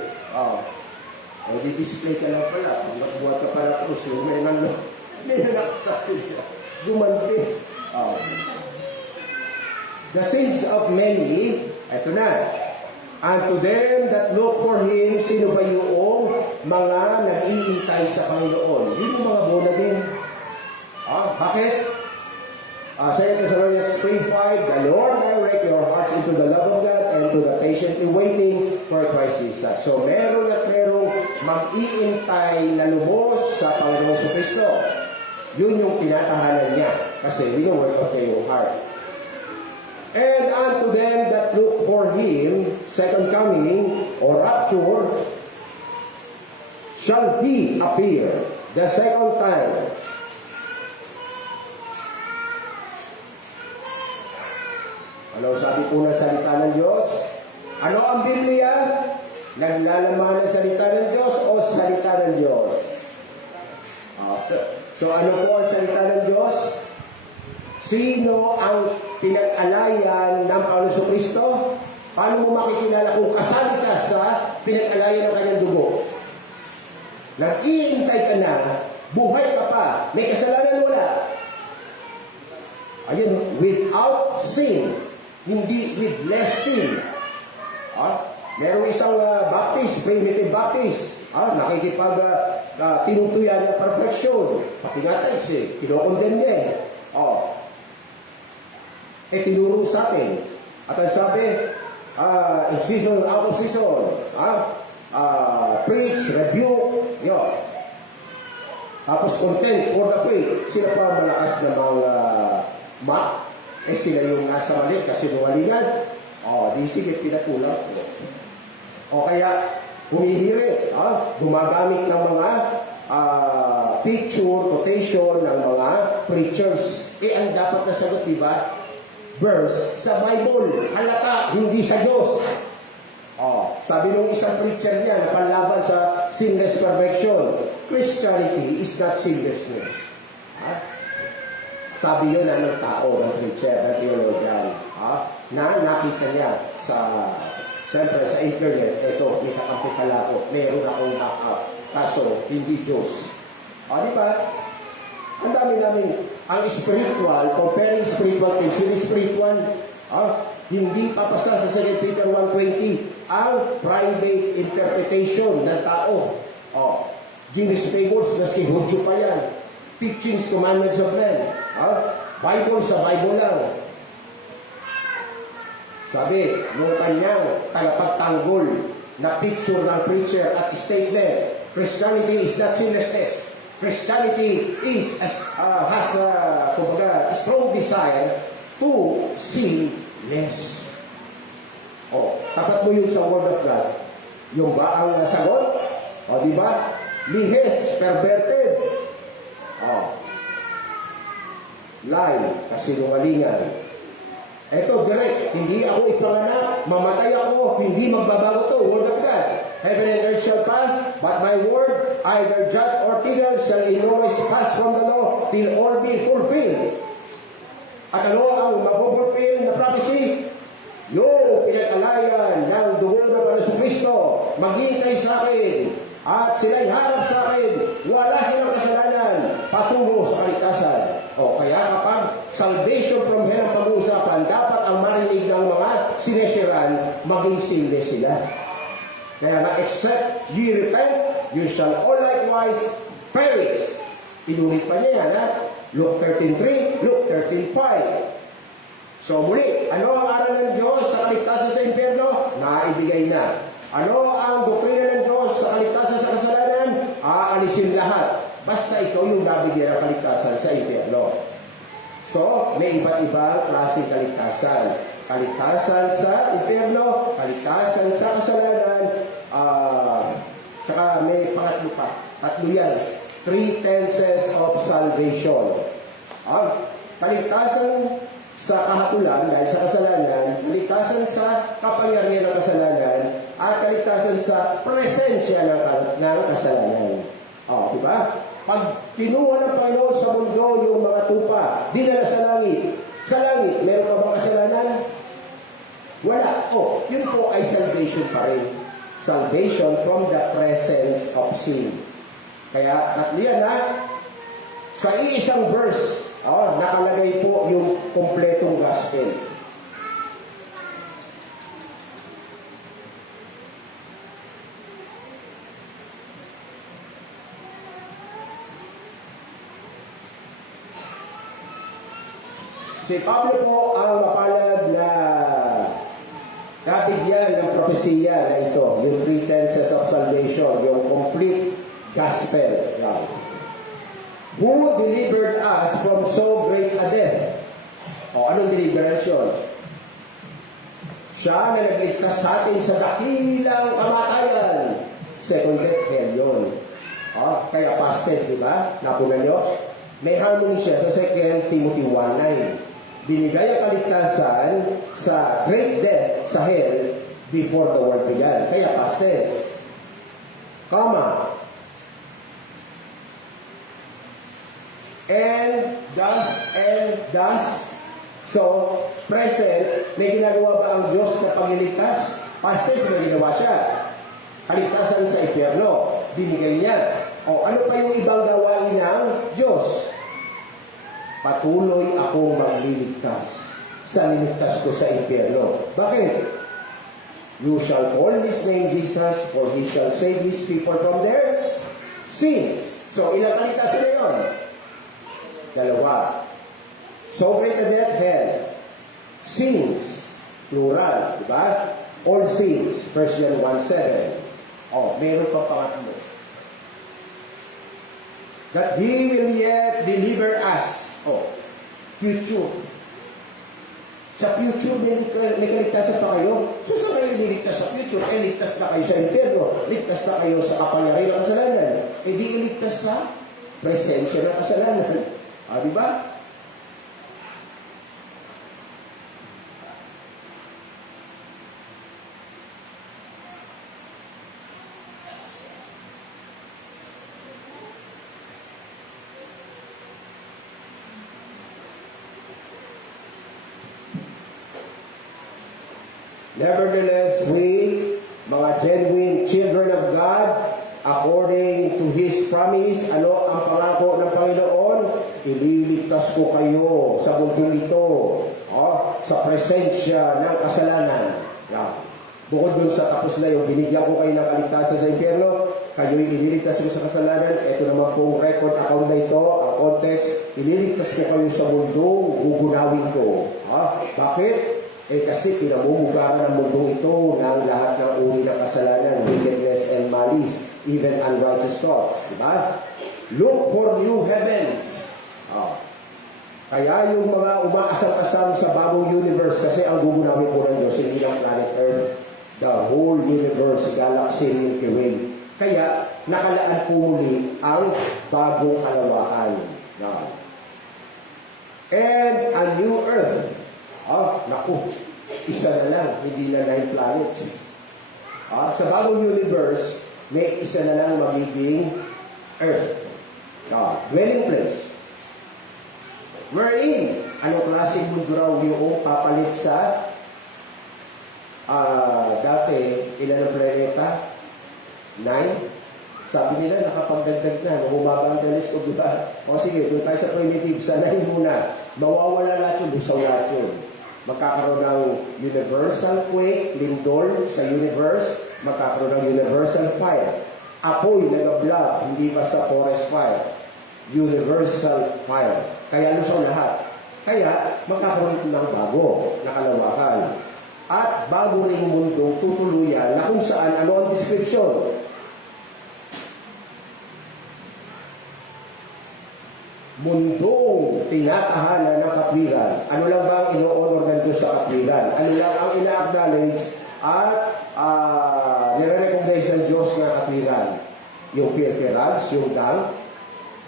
Di-display ka lang pala. Kung nagbuhat ka pala krus, may nanak sa akin. Gumanti. The sins of many, eto na. And to them that look for Him, sino ba yung mga nag-iintay sa Panginoon? Hindi yung mga born again. Bakit? 2 Thessalonians 3:5, the Lord direct your hearts into the love of God and to the patiently waiting for Christ Jesus. So meron at merong mag-iintay na lumos sa Panginoong Kristo. Yun yung tinatahanan niya. Kasi wino-work out niya yung heart. And unto them that look for Him, second coming, or rapture, shall He appear the second time. Ano sabi po ng salita ng Diyos? Ano ang Biblia? Naglalaman ng salita ng Diyos o salita ng Diyos? So ano po ang salita ng Diyos? Sino ang pinag-alayan ng Panginoon Kristo? Paano mo makikilala kung kasali ka sa pinag-alayan ng kanyang dugo? Nag-iintay ka na, buhay ka pa, may kasalanan wala. Ayun, without sin, hindi with less sin. Merong isang baptist, primitive baptist, tinutuyan niya perfection. Pati nga tayo, kinokondem niya eh. Tinuro sa atin. At ang sabi, in season, out of season, preach, rebuke, yun. Tapos content for the faith. Sila pa malakas na mga sila yung nasa mali kasi nuwalingan. Di sige, pinatulak ko. Kaya, humihiri, gumagamit ng mga picture, quotation ng mga preachers. Ang dapat na sagot, diba? Verse sa Bible, halata, hindi sa Diyos. Sabi nung isang preacher niya na panlaban sa sinless perfection, Christianity is not sinlessness. Sabi yun ng tao, ng preacher, ng theologian, na nakita niya siyempre sa internet, eto, may kakampi pala ako, meron akong backup, kaso hindi Diyos. Di ba? Ang dami namin, ang spiritual, comparing spiritual things, yung spiritual, hindi papasa sa 2 Peter 1:20, ang private interpretation ng tao. James Favors, maski Hudyo pa yan. Teachings, commandments of men. Bible sa Bible lang. Sabi, nung kanyang tagapagtanggol na picture ng preacher at statement, Christianity is not sinlessness. Christianity has a strong desire to sin less. Tapat mo yun sa Word of God. Yung ba ang sagot? Di ba? Lihes, perverted. Lie, kasinungalingan. Ito, direct, hindi ako ipanganak, mamatay ako, hindi magbabago to, Word of God. Heaven and earth shall pass, but my word, either jot or tittle, shall in no wise pass from the law, till all be fulfilled. At ano ang mabubulfill na prophecy? Yung pinag-alayan ng dugo ng Panginoon Kristo, maghintay sa akin, at sila'y harap sa akin, wala silang kasalanan, patungo sa kaligtasan. Kaya kapag salvation from hell ang pag-uusapan, dapat ang marinig ng mga sinesiran, maging sinless sila. Kaya na, except ye repent, you shall all likewise perish. Inulit pa niya yan, Luke 13:3, Luke 13:5. So muli, ano ang aral ng Diyos sa kaligtasan sa impyerno? Naibigay na. Ano ang doktrina ng Diyos sa kaligtasan sa kasalanan? Aalisin lahat. basta ikaw yung nabigyan ng kaligtasan sa impyerno. So, may iba't ibang klaseng kaligtasan. Kaligtasan sa impyerno, kaligtasan sa kasalanan, tsaka may pangatlo pa. Tatlo yan. 3 tenses of salvation. Kaligtasan sa kahatulan dahil sa kasalanan, kaligtasan sa kapangyarihan ng kasalanan, at kaligtasan sa presensya ng kasalanan. Diba? Pag kinuha ng Panginoon sa mundo yung mga tupa, dinala sa langit, meron pa bang kasalanan? Wala. Yun po ay salvation pa rin. Salvation from the presence of sin. Kaya, tatlo yan sa iisang verse, nakalagay po yung kompletong gospel. Si Pablo po ang mapalad na nabigyan ng propesiya na ito, yung 3 tenses of salvation, yung complete gospel. Who delivered us from so great a death? Anong deliverance yun? Siya na nagligtas sa atin sa dakilang kamatayan. Second death, hell yun. Kaya past tense, diba? Napunan nyo? May harmony siya sa 2 Timothy 1:9. Binigay ang kaligtasan sa great death sa hell before the world began. Kaya past tense. Comma. And thus. So, present, may ginagawa ba ang Diyos na pagliligtas? Past tense, may ginawa siya. Kaligtasan sa impyerno. Binigay niya. Ano pa yung ibang gawain ng Diyos? Patuloy akong magliligtas sa niligtas ko sa impyerno. Bakit? You shall call his name Jesus, for he shall save his people from their sins. So, ilang kaligtasan na yun? 2. So great a death, hell. Sins, plural, di ba? All sins, 1 John 1:7. Meron pa pangatlo. That he will yet deliver us. Future. Sa future, may kaligtasan pa kayo. So, saan kayo niligtas sa future? Ligtas na kayo sa impyerno. Ligtas na kayo sa kapangyarihan ng kasalanan. Di iligtas sa presensya ng kasalanan. Diba? Nevertheless, we, mga genuine children of God, according to His promise, ano ang pangako ng Panginoon? Ililigtas ko kayo sa mundong ito, sa presensya ng kasalanan. Bukod dun sa tapos na yung binigyan ko kayo ng kaligtasan sa impyerno, kayo'y ililigtas ko sa kasalanan. Ito naman pong record account na ito, ang context, ililigtas ko kayo sa mundong gugunawin ko. Bakit? Kasi pinamumugaran ng mundong ito ng lahat ng uri ng kasalanan, wickedness and malice, even unrighteous thoughts. Diba? Look for new heavens. Kaya yung mga umaasang-asang sa bagong universe, kasi ang gugunawin po ng Diyos, hindi lang planet Earth, the whole universe, galaxy, Milky Way. Kaya nakalaan po muli ang bagong kalawakan. And a new earth. Naku, isa na lang, hindi na 9 planets. Sa bagong universe, may isa na lang magiging earth. Dwelling place. Wherein, anong klaseng mundo raw yung papalit sa dati, ilan ang planeta? 9? Sabi nila, nakapagdagdag na, bumaba ang telescope, diba? Sige, doon tayo sa primitive, sa 9 muna. Mawawala lahat yun, busaw lahat yun. Magkakaroon ng universal quake, lindol sa universe, magkakaroon ng universal fire. Apoy, nag-blood, hindi ba sa forest fire. Universal fire. Kaya lusaw lahat. Kaya, magkakaroon ng bago na kalawakan. At bago rin mundong tutuluyan na kung saan, ano ang description? mundong tinatahanan ng katwiran. Ano lang ba ang ino-honor ng Diyos sa katwiran? Ano lang ang ina-acknowledge at nire-recognize ng Diyos na katwiran? Yung filthy rags, yung gang,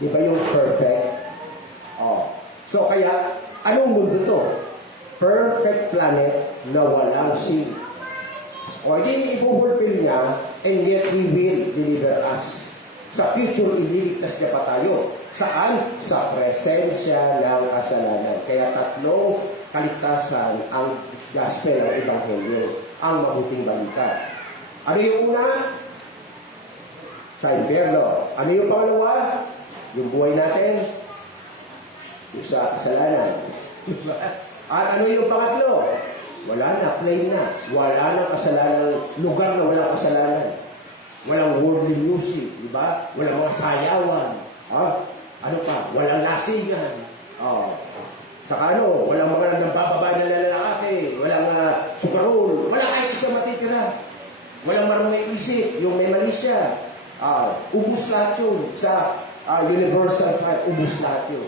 di ba yung perfect? Oh. So kaya, anong mundo to? Perfect planet na walang sin. O di ipupulpil niya, and yet He will deliver us. Sa future, ililigtas niya pa tayo. Saan? Sa presensya ng kasalanan. Kaya tatlong kaligtasan ang gospel ng Ebanghelyo, ang mabuting balita. Ano yung una? Sa impyerno. Ano yung pangalawa? Yung buhay natin? Yung sa kasalanan. At ano yung pangatlo? Wala na, plain na. Wala na kasalanan, lugar na walang kasalanan. Walang worldly music, di ba? Walang mga sayawan. Ano pa? Walang lasigan. Saka ano, walang mga nambababa na lalaki. Walang sukarol. Wala kahit isa matitira. Walang marunong isip, yung may mali siya. Ubus lahat yun sa universal fight. Ubus lahat yun.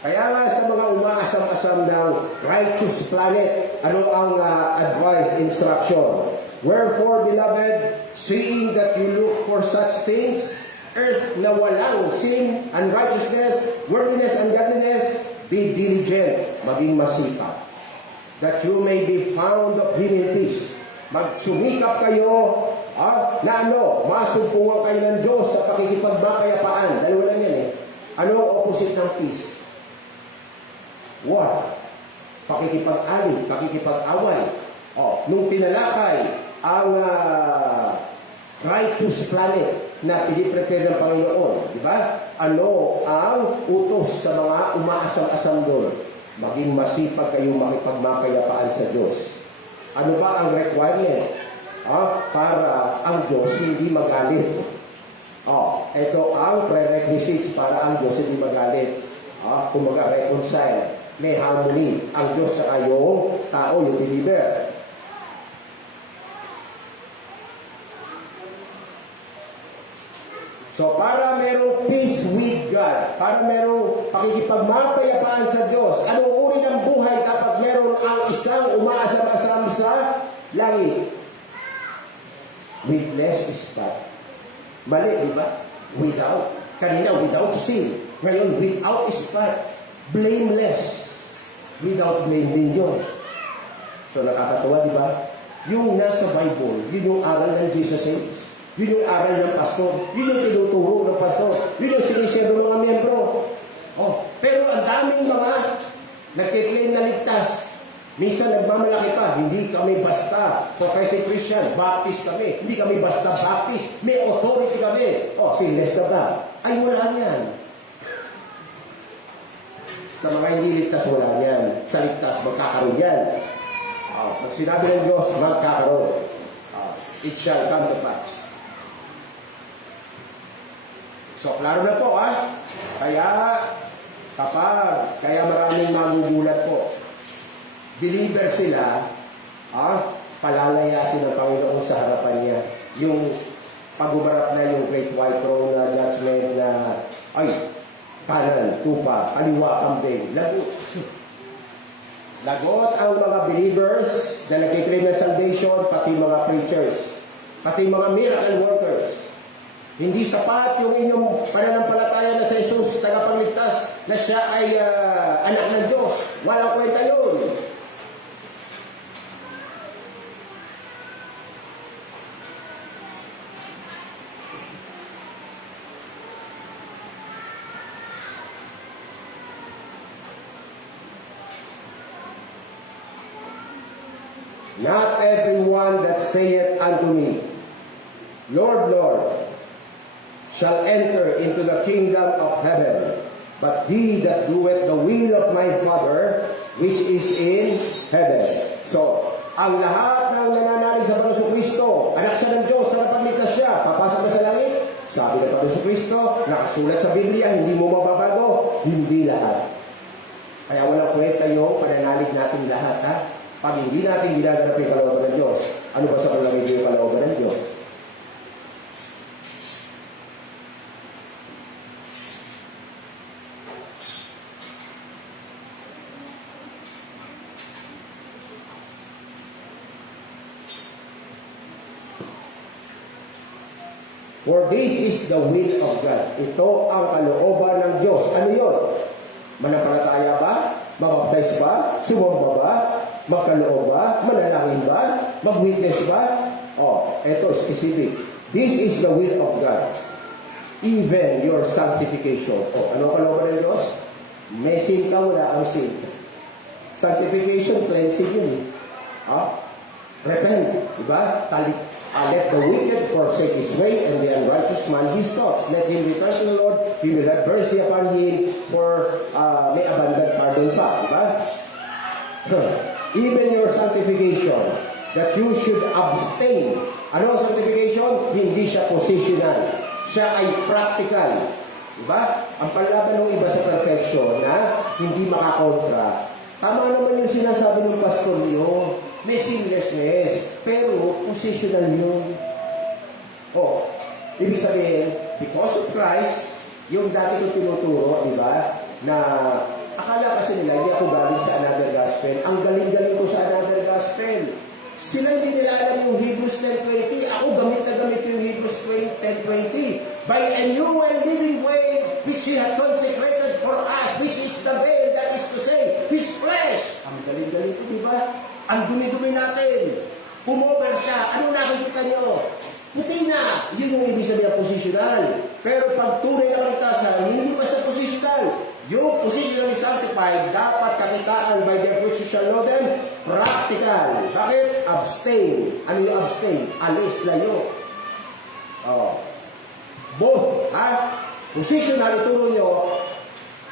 Kaya nga sa mga umaasam-asam ng righteous planet, ano ang advice, instruction? Wherefore, beloved, seeing that you look for such things, earth na walang sin, unrighteousness, worldliness, ungodliness, be diligent, maging masipag, that you may be found of Him in peace. Magsumikap kayo, na masumpungan kayo ng Diyos sa pakikipagmakayapaan. Dalawa lang yan eh. Ano ang opposite ng peace? War. Pakikipag-ali, pakikipag-away. Nung tinalakay ang righteous planet na piniprepare ng Panginoon, di ba? Ano ang utos sa mga umaasam-asam doon? Maging masipag kayong makipagmakayapaan sa Diyos. Ano ba ang requirement? Para ang Diyos hindi magalit. Ito ang prerequisites para ang Diyos hindi magalit. Kumaga reconcile. May harmony ang Diyos sa yung tao, yung believer. So, para merong peace with God, para merong pakikipagmapayapaan sa Diyos, anong uri ng buhay kapag meron ang isang umaasam-asam sa langit? Witness is bad. Mali, di ba? Without. Kanina, without sin. Ngayon, without is bad. Blameless. Without blame din yun. So, nakakatawa, di ba? Yung nasa Bible, yun yung aral ng Jesus says. Yun yung aral ng pastor. Yun yung tinuturo ng pastor. Yun yung sinishare ng mga miyembro. Pero ang daming mga nagkiklaim na ligtas. Minsan nagmamalaki pa, hindi kami basta professing Christian, Baptist kami. Hindi kami basta Baptist. May authority kami. Sinless ka ba? Ay, wala yan. Sa mga hindi ligtas, wala yan. Sa ligtas, magkakaroon yan. Pag sinabi ng Diyos, magkakaroon. It shall come to pass. So, klaro na po, Kaya maraming magugulat po. Believer sila, palalayasin ng Panginoon sa harapan niya. Yung pag-umarap na yung great white throne na judgment na, kanan, tupa, kaliwa, kambing, lagot. Lagot ang mga believers na nagkiklaim ng salvation, pati mga preachers, pati mga miracle workers. Hindi sapat yung inyong pananampalataya na sa Jesus, tagapagligtas, na siya ay anak ng Diyos. Walang kwenta yun. Not everyone that saith unto me, Lord, Lord, shall enter into the kingdom of heaven, but he that doeth the will of my Father, which is in heaven. So, ang lahat ng nananalig sa Panginoon Kristo, anak siya ng Diyos, sa napagligtas siya, papasok na sa langit. Sabi ng Panginoon Kristo, nakasulat sa Biblia, hindi mo mababago, hindi lahat. Kaya walang kwenta yung pananalig natin lahat, Pag hindi natin ginaganap yung kalooban ng Diyos, ano ba sa palamig yung kalooban ng Diyos? For this is the will of God. Ito ang kalooban ng Diyos. Ano yun? Manampalataya ba? Mabaptize ba? Sumamba ba? Magkaloob ba? Manalangin ba? Mag-witness ba? Ito specific. This is the will of God. Even your sanctification. Ano ang kalooban ng Diyos? May sin ka, wala ang sin. Sanctification, cleansing yun. Repent. Diba? Let the wicked forsake his way and the unrighteous man his thoughts. Let him return to the Lord. He will have mercy upon him for may abundant pardon pa. Diba? Even your sanctification, that you should abstain. Ano ang sanctification? Hindi siya positional. Siya ay practical. Diba? Ang panlaban ng iba sa perfection na hindi makakontra. Tama naman yung sinasabi ng pastor niyo. May sinlessness, pero positional yun. Ibig sabihin, because of Christ, yung dati ko tinuturo, di ba, na akala kasi nila, hindi ako galing sa another gospel. Ang galing-galing ko sa another gospel. Sila hindi nila alam yung Hebrews 10:20. Ako gamit na gamit yung Hebrews 10:20. By a new and living way, which He hath consecrated for us, which is the veil, that is to say, His flesh. Ang galing-galing ko, di ba? Ang dumi-dumi natin. Pumover siya. Ano nakikita nyo? Puti na. Yun yung ibig sabihin ng positional. Pero pag tunay na kaligtasan, hindi pa sa positional. Yung positionally sanctified, dapat kakitaan by their which you shall know them, practical. Bakit? Abstain. Ano yung abstain? Alis, layo. Both. Positional, ituro nyo,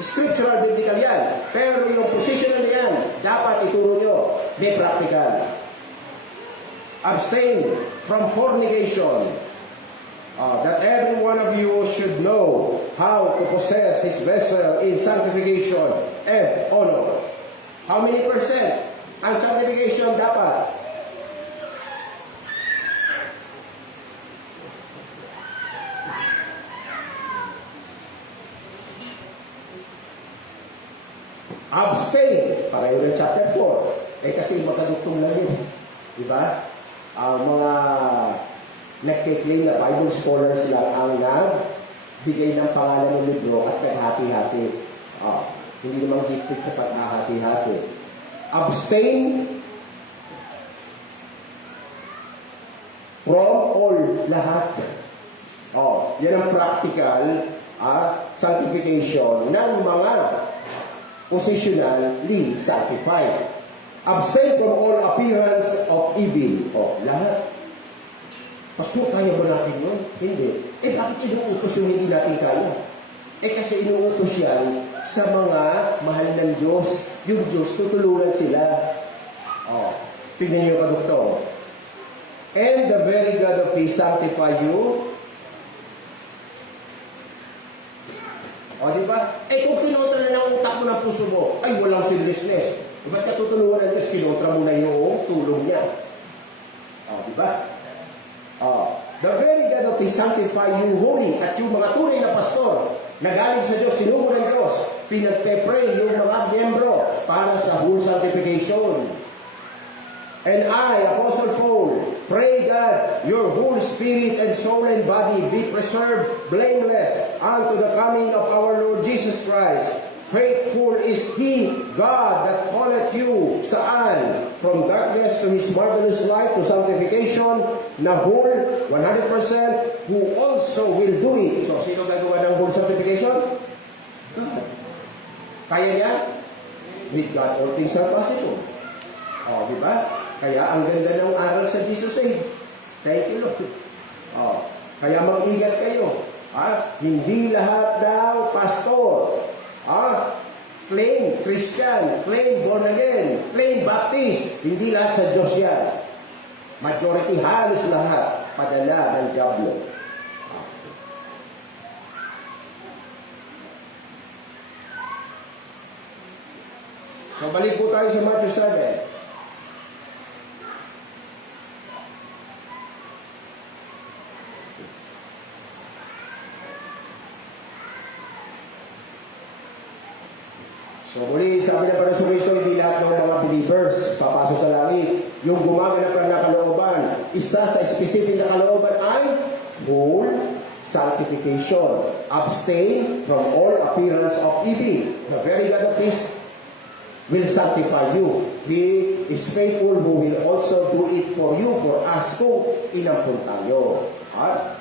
scriptural, biblical yan. Pero yung positional yan, dapat ituro nyo, may practical. Abstain from fornication. That every one of you should know how to possess his vessel in sanctification and honor. How many percent? Ang sanctification dapat? Abstain. Pareho ng chapter 4. Kasi magkaduktong lang yun. Diba? Mga nagkiklaim na Bible scholars lang ang nagbigay ng pangalan ng libro at paghati-hati. Hindi naman gifted sa paghahati-hati. Abstain from all lahat. Yan ang practical sanctification ng mga positionally sanctified. Abstain from all appearance of evil. Lahat. Pastor, kaya ba natin yun? Hindi. Bakit inuutos yung hindi natin kaya? Kasi inuutos yan sa mga mahal ng Diyos. Yung Diyos, tutulungan sila. Tingnan niyo kadoktor. And the very God of peace sanctify you. Diba? Kung kinotra na ng utak mo ng puso mo, ay walang sinlessness. Ba't ka tutulungan ng Diyos? Kinotra mo na yung tulong niya. Diba? The very God of peace sanctify you holy. At yung mga tunay na pastor na galing sa Diyos, sinugo ng Diyos, pinagpe-pray yung mga miyembro para sa whole sanctification. And I, Apostle Paul, pray God, your whole spirit and soul and body be preserved blameless unto the coming of our Lord Jesus Christ. Faithful is He, God, that calleth you, saan? From darkness to His marvelous light, to sanctification, na whole, 100%, who also will do it. So, sino gagawa ng whole sanctification? God. Kaya niya? With God, all things are possible. Diba? Kaya ang ganda ng aral sa Jesus Age. Thank you, Lord. Kaya mag-ingat kayo. Hindi lahat daw pastor. Claim Christian, claim born again, claim Baptist. Hindi lahat sa Diyos yan. Majority, halos lahat, padala ng diablo. So balik po tayo sa Matthew 7. So muli, sabi na para sa Kristo, hindi lahat ng mga believers papasok sa langit. Yung gumaganap ng kalooban, isa sa specific na kalooban ay whole sanctification. Abstain from all appearance of evil. The very God of peace will sanctify you. He is faithful who will also do it for you, for us kung inampun tayo. At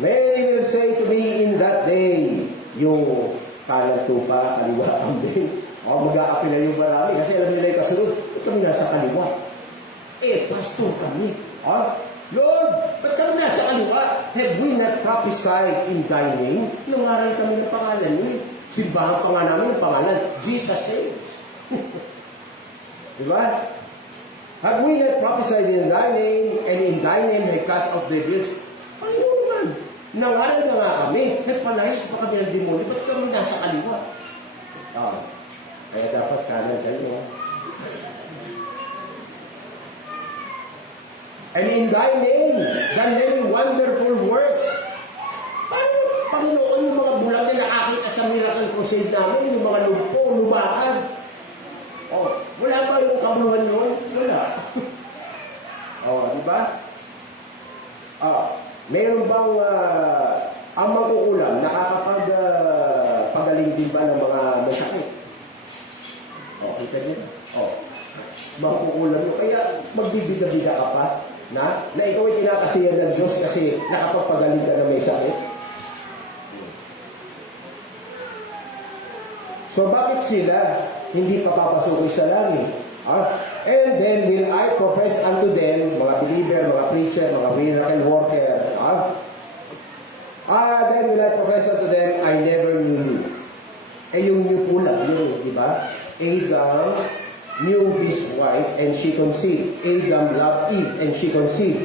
many will say to me in that day, yung kanan tupa, kaliwa, amin. O mag-a-apil na yung marami kasi alam nila yung kasunod, kami nasa kaliwa. Pastor kami. Lord, ba't kami nasa kaliwa? Have we not prophesied in thy name? Yung aral kami ng pangalan niyo. Simbahan pa nga namin ang pangalan, Jesus saves. Diba? Have we not prophesied in thy name, and in thy name have cast out devils? Panginoon naman, nangaral na nga kami, nagpalayas pa kami ng demonyo, ba't kami nasa kaliwa? Kaya dapat kanan kayo. And in thy name, done many wonderful works. Paano, Panginoon, yung mga bulag na nakakita sa miracle crusade namin, yung mga lumpo, lumakad. Wala ba yung kabuluhan yun? Wala. Di ba? Meron bang ang magkukulam, nakakapag-pagaling din ba ng mga may sakit? Kita niyo? Magkukulam yun. Kaya magbibida-bida ka pa na ikaw ay kinakasiyan ng Diyos kasi nakapagpagaling ka na may sakit. So bakit sila hindi pa papasukin sa langit? And then will I profess unto them, mga believer, mga preacher, mga miracle worker, then will I profess unto them, I never knew you. Yung new po lang yun, di ba? Adam knew his wife and she conceived. Adam loved Eve and she conceived.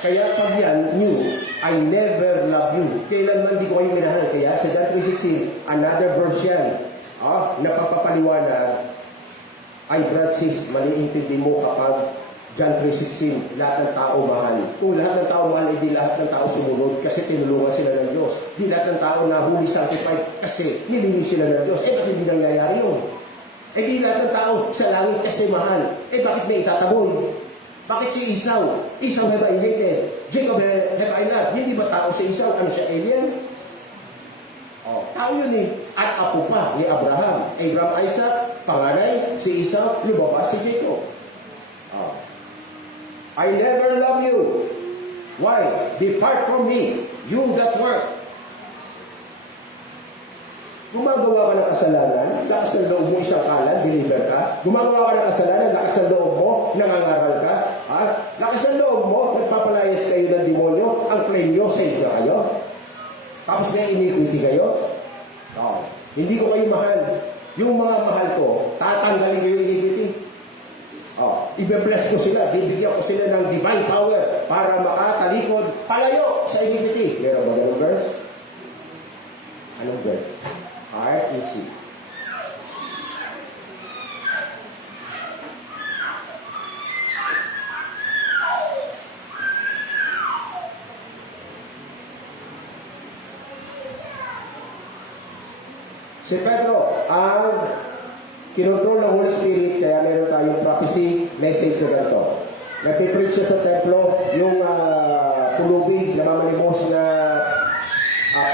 Kaya pag yan, new, I never love you. Kailanman di ko kayo minahal. Kaya sa John 3:16, another verse yan, napapapaliwanag, ay brad sis, maliintindi mo kapag John 3:16, lahat ng tao mahal. Kung lahat ng tao mahal, hindi lahat ng tao sumunod kasi tinulungan sila ng Diyos. Hindi lahat ng tao na huli sanctified kasi nilinis sila ng Diyos. Ba't hindi nangyayari yun? Di lahat ng tao sa langit kasi mahal. Bakit may itataboy? Bakit si Esau? Esau have I hated? Jacob have I loved? Hindi ba tao si Esau? Ano siya, alien? Tao yun At apo pa ni Abraham. Abraham, Isaac, panganay, si Esau, lumabas si Jacob. I never love you. Why? Depart from me, you that work. Gumagawa ka ng kasalanan, lakas ng loob mo isang kalan, believer ka. Gumagawa ka ng kasalanan, lakas ng loob mo, nangangaral ka. Lakas ng loob mo, nagpapalayas kayo ng demonyo, ang claim nyo, save na kayo. Tapos may iniquity kayo. Hindi ko kayo mahal. Yung mga mahal ko, tatanggalin kayo iniquity. Ibe-bless ko sila, bibigyan ko sila ng divine power para makatalikod palayo sa iniquity. Meron ba ganun verse? Anong verse? R.E.C. Si Pedro, ang kinontrol ng Holy Spirit, kaya meron tayong prophecy message sa ganito. Nagpipreach siya sa templo, yung pulubig na mamalimos na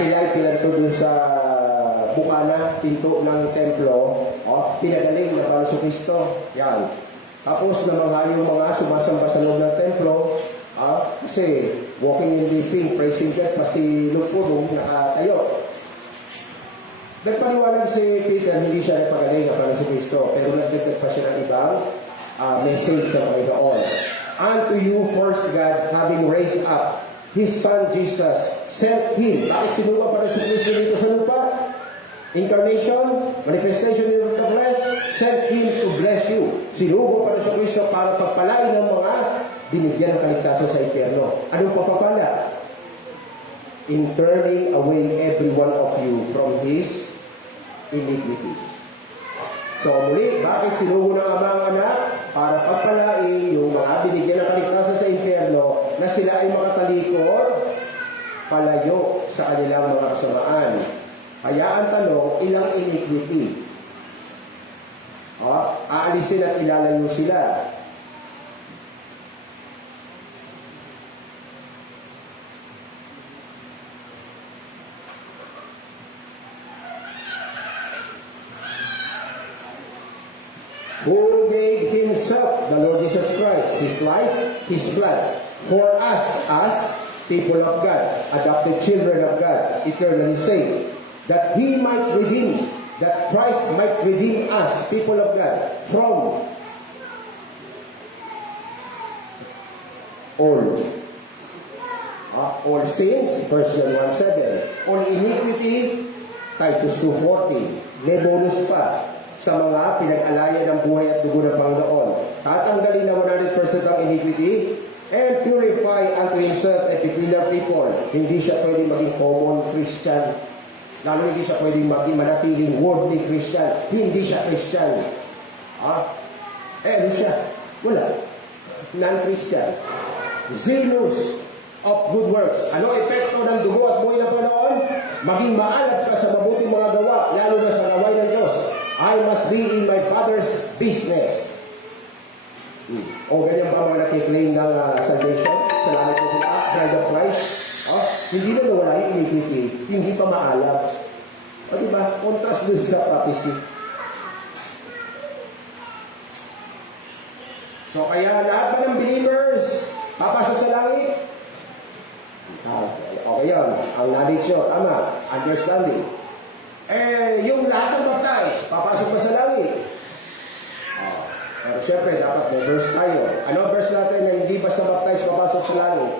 pilay pinanto dun sa bukana, pinto ng templo, pinagaling na Panginoon Kristo. Yan. Tapos namangha yung mga sumasamba sa loob ng templo, kasi walking in the field, praising God, pa si Luke po nung nakatayo. Nagpaliwanag si Peter, hindi siya nagpagaling ng Panginoon Kristo, pero nagdagdag pa siya ng ibang message sa Panginoon. Unto you first God, having raised up His Son Jesus, sent Him. Bakit sinuwa para si Kristo dito sa lupa? Incarnation, manifestation in the flesh, sent Him to bless you. Sinuwa para si Kristo para pagpalain ng mga binigyan ng kaligtasan sa impyerno. Anong papapala? In turning away every one of you from his iniquity. So muli, bakit sinugo ng Ama ang Anak? Para pagpalain yung mga binigyan ng kaligtasan sa impyerno na sila ay makatalikod palayo sa kanilang mga kasamaan. Kaya ang tanong, ilang iniquity? Aalisin at ilalayo sila. who gave himself, the Lord Jesus Christ, his life, his blood, for us as people of God, adopted children of God, eternally saved, that he might redeem, that Christ might redeem us, people of God, from all sins, 1 John 1:7, all iniquity, Titus 2:14, may bonus pa sa mga pinag-alayan ng buhay at dugo ng Panginoon. Tatanggalin na 100% ang iniquity and purify unto himself a peculiar people. Hindi siya pwedeng maging common Christian. Lalo hindi siya pwedeng maging manatiling worldly Christian. Hindi siya Christian. Ano siya? Wala. Non-Christian. Zealous of good works. Ano epekto ng dugo at buhay ng Panginoon? Maging maalab ka sa mabuting mga gawa, lalo na sa gawain ng Diyos. I must be in my Father's business. O ganyan ba mga nakiklaim ng salvation? Sa langit ko punta, bride of Christ? Hindi na nawala yung iniquity, hindi pa maalab. O diba? Contrast dun sa prophecy. So kaya lahat ba ng believers papasok sa langit? Okay yun. Ang knowledge yun, tama. Understanding. Yung lahat ng baptize, papasok ba sa langit? Pero syempre, dapat may verse tayo. Ano verse natin na hindi basta baptize, papasok sa langit?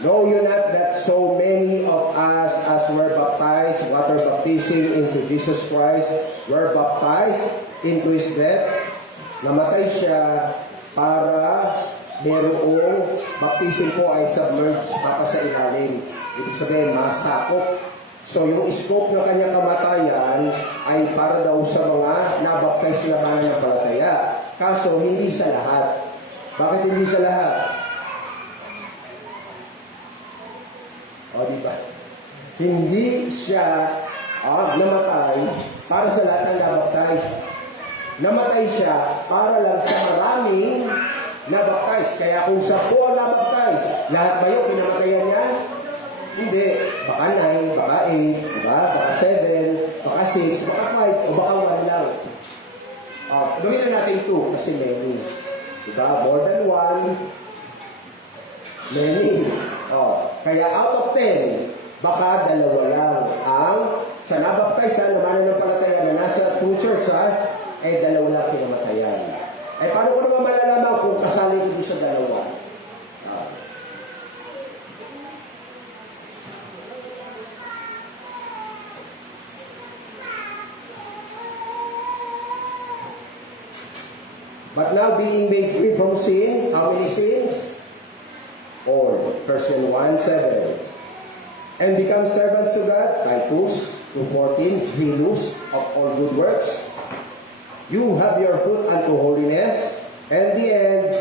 Know you not that so many of us as were baptized, water baptism into Jesus Christ, were baptized into His death? Namatay siya para merong baptism ko ay submerged, sa ilalim. Ibig sabihin, masakop. So yung scope ng kanyang kamatayan ay para daw sa mga nabaptize na pananampalataya. Kaso hindi sa lahat. Bakit hindi sa lahat? O, diba? Hindi siya namatay para sa lahat ng nabaptize. Namatay siya para lang sa maraming nabaptize. Kaya kung 10 ang nabaptize, lahat ba yun pinamatayan niya? Hindi. Baka 9, baka 8, diba? Baka 7, baka 6, baka 5, o baka 1 lang. Gawin na natin 2 kasi many. Diba? More than 1, many. Kaya out of 10, baka 2 lang ang sa nabaptize na mananampalataya na nasa true church ay 2 lang pinamatayan. Ay paano ko naman malalaman kung kasali ko sa 2? But now being made free from sin, how many sins? All. 1 John 1:7. And become servants to God, Titus 2:14, zealous of all good works. You have your fruit unto holiness, and the end,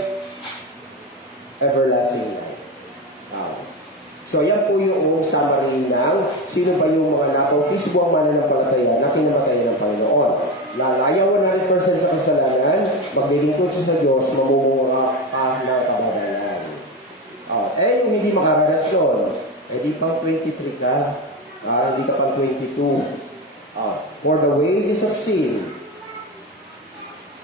everlasting life. So yan po yung summary ng sino ba yung mga napautisbuang mananampalataya na kinamatayan ng Panginoon. Lalayaw 100% sa kasalanan, maglilingkod siya sa Diyos, mamumuha ng kabagalan. Yung hindi makaranas doon, di pang 23 ka, hindi ka pang 22. For the wages of sin,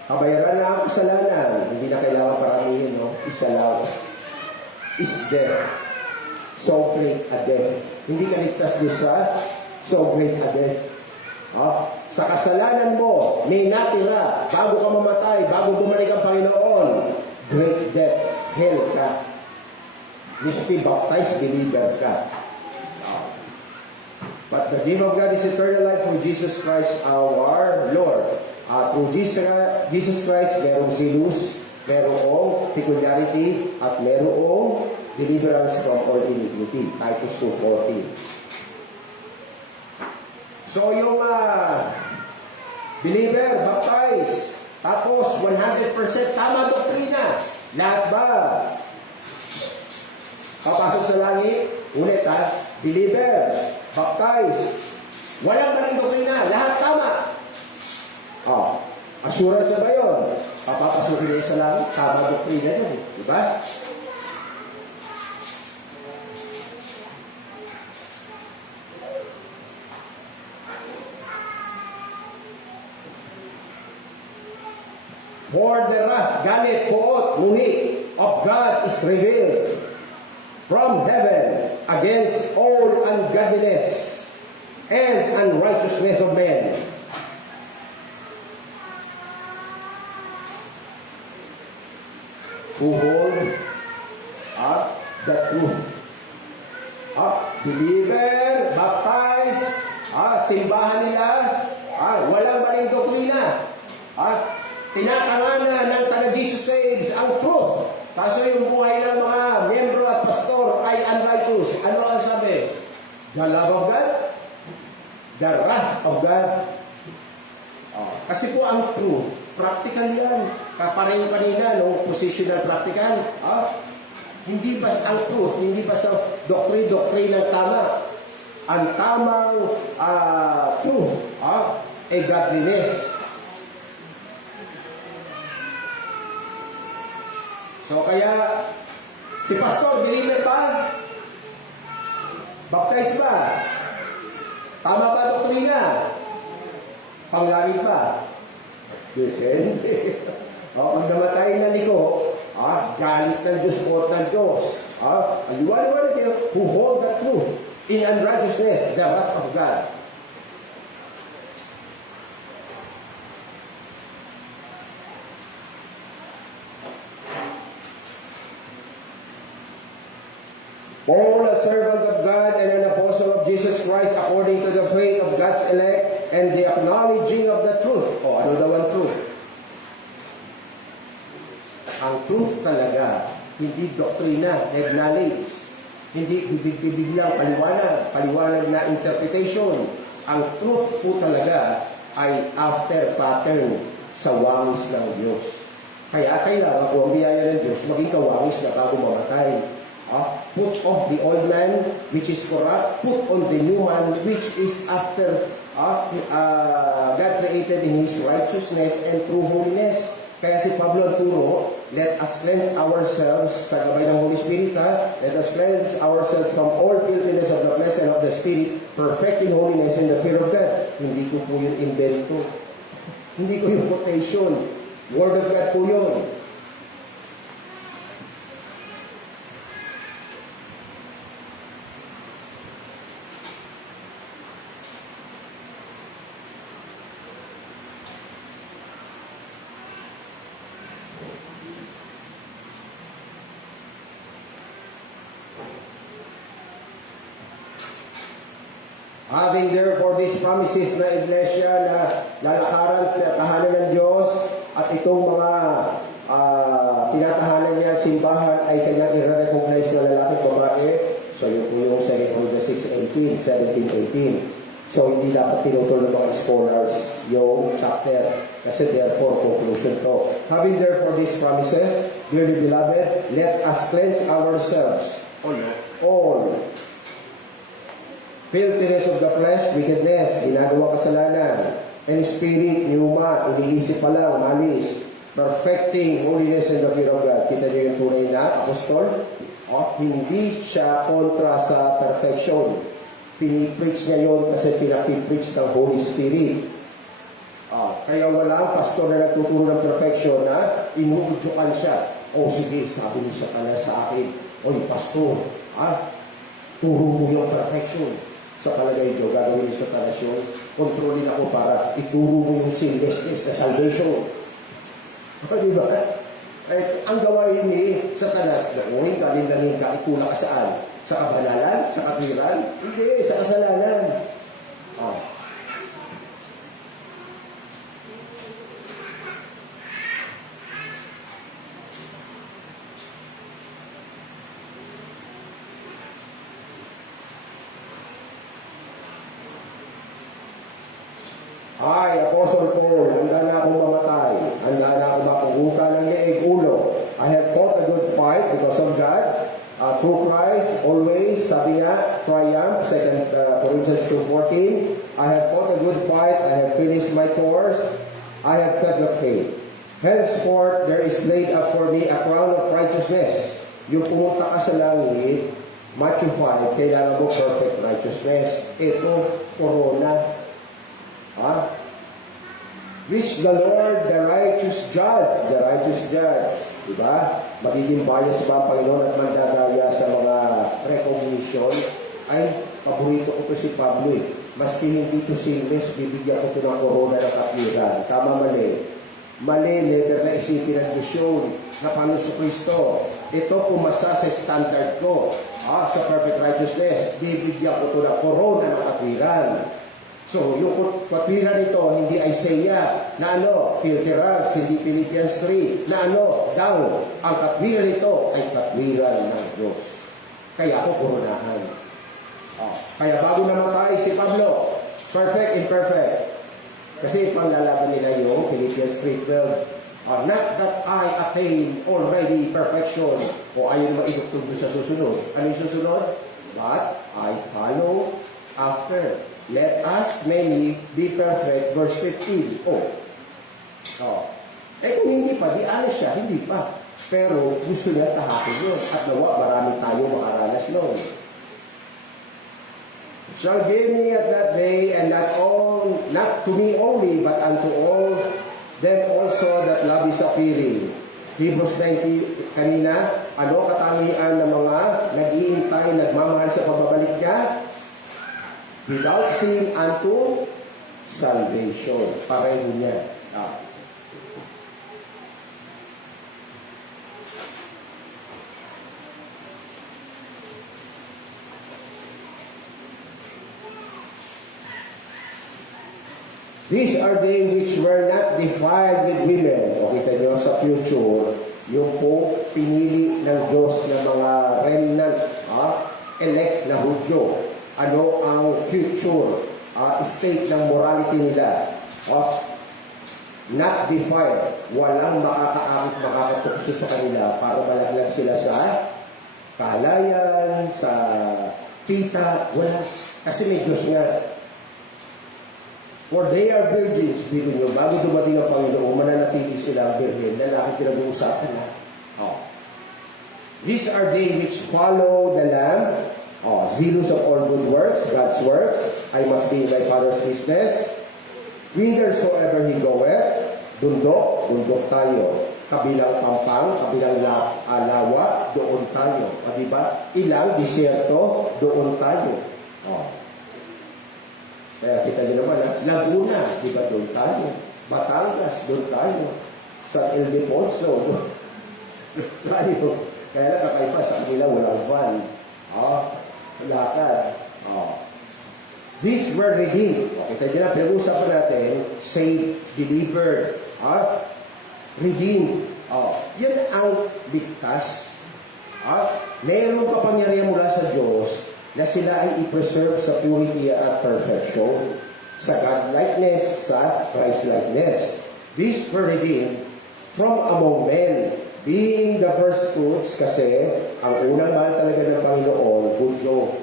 kabayaran na ang kasalanan, hindi na kailangan paramihin, no? Isa lang. Is death. So great a death. Hindi ka ligtas doon sa so great a death. Sa kasalanan mo, may natira, bago ka mamatay, bago bumalik ang Panginoon, great death, hell ka. Miski baptized believer ka. But the gift of God is eternal life through Jesus Christ our Lord. Through Jesus Christ, merong zealous, merong peculiarity, at merong deliverance from all iniquity. Titus 2:14. So yung believer, baptized, tapos 100% tama doktrina. Lahat ba? Papasok sa langit, ulit believer, baptized, walang maling doktrina, lahat tama. Assurance na ba yun? Papapasukin niya sa langit, tama doktrina yun. Diba? For the wrath, galit, poot, muhi of God is revealed from heaven against all ungodliness and unrighteousness of men, who hold the truth. Believer, baptized, simbahan nila, walang maling doktrina. Tinatanganan ng taga-Jesus saves ang truth. Kaso yung buhay ng mga membro at pastor ay unrighteous. Ano ang sabi? The love of God, the wrath of God. Kasi po ang truth, practical yan. Kapareho kanina, no? Positional practical. Hindi basta ang truth, hindi basta doctrine ng tama. Ang tamang truth ay godliness. So kaya, si pastor, believer ba? Baptize ba? Tama ba doktrina? Panglangit ba? Depende. Pag namatay na liko, galit ng Diyos o ng Diyos. Ang liwanag niya, who hold the truth in unrighteousness, the wrath of God. Paul, a servant of God and an apostle of Jesus Christ according to the faith of God's elect and the acknowledging of the truth. Ano daw ang truth? Ang truth talaga, hindi doktrina, head knowledge. Hindi bibiglang paliwanag na interpretation. Ang truth po talaga ay after pattern sa wangis ng Diyos. Kaya kailangan kung ang biyaya ng Diyos, maging kawangis na bago mamatay. Put off the old man which is corrupt, put on the new man which is after God created in His righteousness and true holiness. Kaya si Pablo nagturo, let us cleanse ourselves sa gabay ng Holy Spirit. Let us cleanse ourselves from all filthiness of the flesh and of the spirit, perfecting holiness in the fear of God. Hindi ko po yung invento. Hindi ko yung quotation. Word of God po yun. Having therefore these promises na iglesia na lalakaran at tahanan ng Diyos at itong mga tinatahanan niya, simbahan ay kanyang i-recognize na lalaki at babae. So yun po yung 2 Corinthians 6:18, 17:18. So hindi dapat pinutol ng mga scholars yung chapter kasi therefore conclusion to. Having therefore these promises, dearly beloved, let us cleanse ourselves all filthiness of the flesh, wickedness, ginagawa kasalanan, and spirit, nyuma, iniisip pa lang, malis, perfecting holiness and the fear of God. Kita niyo yung tunay na apostol? Hindi siya kontra sa perfection. Pinipreach niya yun kasi pinapipreach ng Holy Spirit. Kaya walang pastor na nagtuturo ng perfection na inuudyokan siya. Sige, sabi niya siya pala sa akin, oy, pastor, turo mo yung perfection. Sa palagay ko, gagawin sa talasyon, kontrolin ako para ituro mo yung sinlessness na salvation. Diba? Ang gawain ni Satanas na, galing ka, itula ka saan? Sa kabanalan? Sa katwiran? Hindi, sa kasalanan. Apostle Paul, handa na akong mamatay, handa na akong mapugutan ng leeg ulo. I have fought a good fight because of God. Through Christ, always, sabi nga, triumph, 2 Corinthians 2:14. I have fought a good fight, I have finished my course, I have kept the faith. Henceforth, there is laid up for me a crown of righteousness. Yung pumunta ka sa langit, Matthew 5, kailangan mo perfect righteousness. Ito, corona. Ha? Which the Lord, the righteous judge, diba? Magiging bias ba ang Panginoon at mandadaya sa mga recognition? Ay, paborito ko to si Pablo eh. Maski hindi to sinless, bibigyan ko to ng corona ng katwiran. Tama, mali. Mali, never na isipin ang Diyos yun na Panginoon sa Kristo. Ito pumasa sa standard ko. Sa perfect righteousness, bibigyan ko to ng corona ng katwiran. So, yung katwiran nito, hindi Isaiah, na filthy rags, hindi Philippians 3, na down. Ang katwiran nito ay katwiran ng Diyos. Kaya ako koronahan. Kaya bago namatay si Pablo, perfect, imperfect. Kasi panglalaban nila yung Philippians 3:12. Not that I attain already perfection. O ayun maidugtog doon sa susunod. Ano yung susunod? But I follow after. Let us many be perfect. Verse 15. Kung hindi pa, di honest siya, hindi pa. Pero gusto niya tahakin yun. At nawa, marami tayo makaranas noon. Shall give me at that day, and not to me only, but unto all them also that love is appearing. Hebrews 90, kanina, ano katangian ng mga nag-iintay, nagmamahal sa pagbabalik niya? Without sin unto salvation. Pareho niya. These are they which were not defiled with women. O kita nyo sa future, yung po pinili ng Diyos ng mga remnant, elect na Hudyo. Ano ang future state ng morality nila? Not defiled. Walang makakaakit, makakatukso sa kanila para malaglag sila sa kalayan, sa pita. Wala. Kasi may Diyos nga. For they are virgins, bilhin nyo, bago dumating ang Panginoon, mananatili sila virgin, lalaki pinag-uusapan na. These are they which follow the Lamb, zealous of all good works, God's works. I must be in my Father's business. Whithersoever he goeth, bundok tayo. Kabilang pampang, kabilang lawa, doon tayo. Diba? Ilang disyerto, doon tayo. Kaya kita nyo naman, Laguna, di ba doon tayo? Batangas, doon tayo. San Ildefonso, doon tayo. Kaya kakaiba sa kanila, walang van. Lakad. These were redeemed. Kita nyo na, pinag-usapan natin, saved, delivered, redeemed. Yan ang ligtas. Mayroong kapangyarihan mula sa Diyos na sila ay i-preserve sa purity at perfection, sa God-likeness, sa Christ-likeness. These were redeemed from among men, being the first fruits, kasi ang unang mahal talaga ng Panginoon, Hudyo.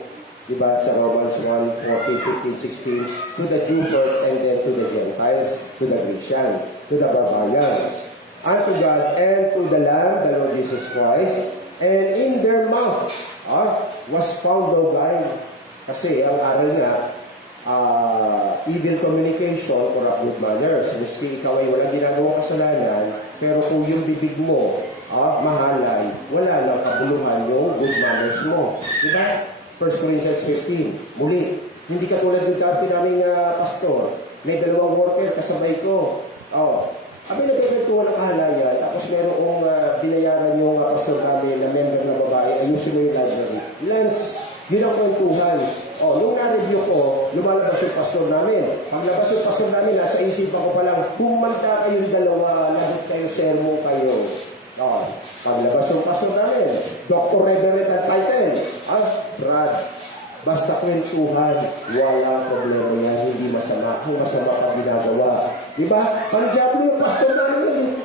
Diba sa Romans 1, 14, 15, 16, to the Jew first, and then to the Gentiles, to the Grecians, to the barbarians, unto God and to the Lamb, the Lord Jesus Christ, and in their mouth was found no guile. Kasi ang aral nga, evil communication, corrupt good manners. Miski ikaw ay walang ginagawang kasalanan, pero kung yung bibig mo, mahalay, wala lang kabuluhan yung good manners mo. Diba? 1 Corinthians 15. Muli, hindi ka tulad ng dati naming pastor. May dalawang worker kasabay ko. Kami nagkakwentuhan ng kahalayan, tapos meron kong binayaran yung pastor kami na member na babae, ayusin mo yung library. Lunch, yun ang kwentuhan. Nung na-review ko, lumalabas yung pastor namin. Paglabas yung pastor namin, nasa isipan ko palang, humanda kayong dalawa, lagot kayo, sermo kayo. Paglabas yung pastor namin, Dr. Reverend at Titan. Brad, basta kwentuhan, walang problema yan, hindi masama. Kung masama pa ginagawa. Diba? Ang diablo yung pastor namin.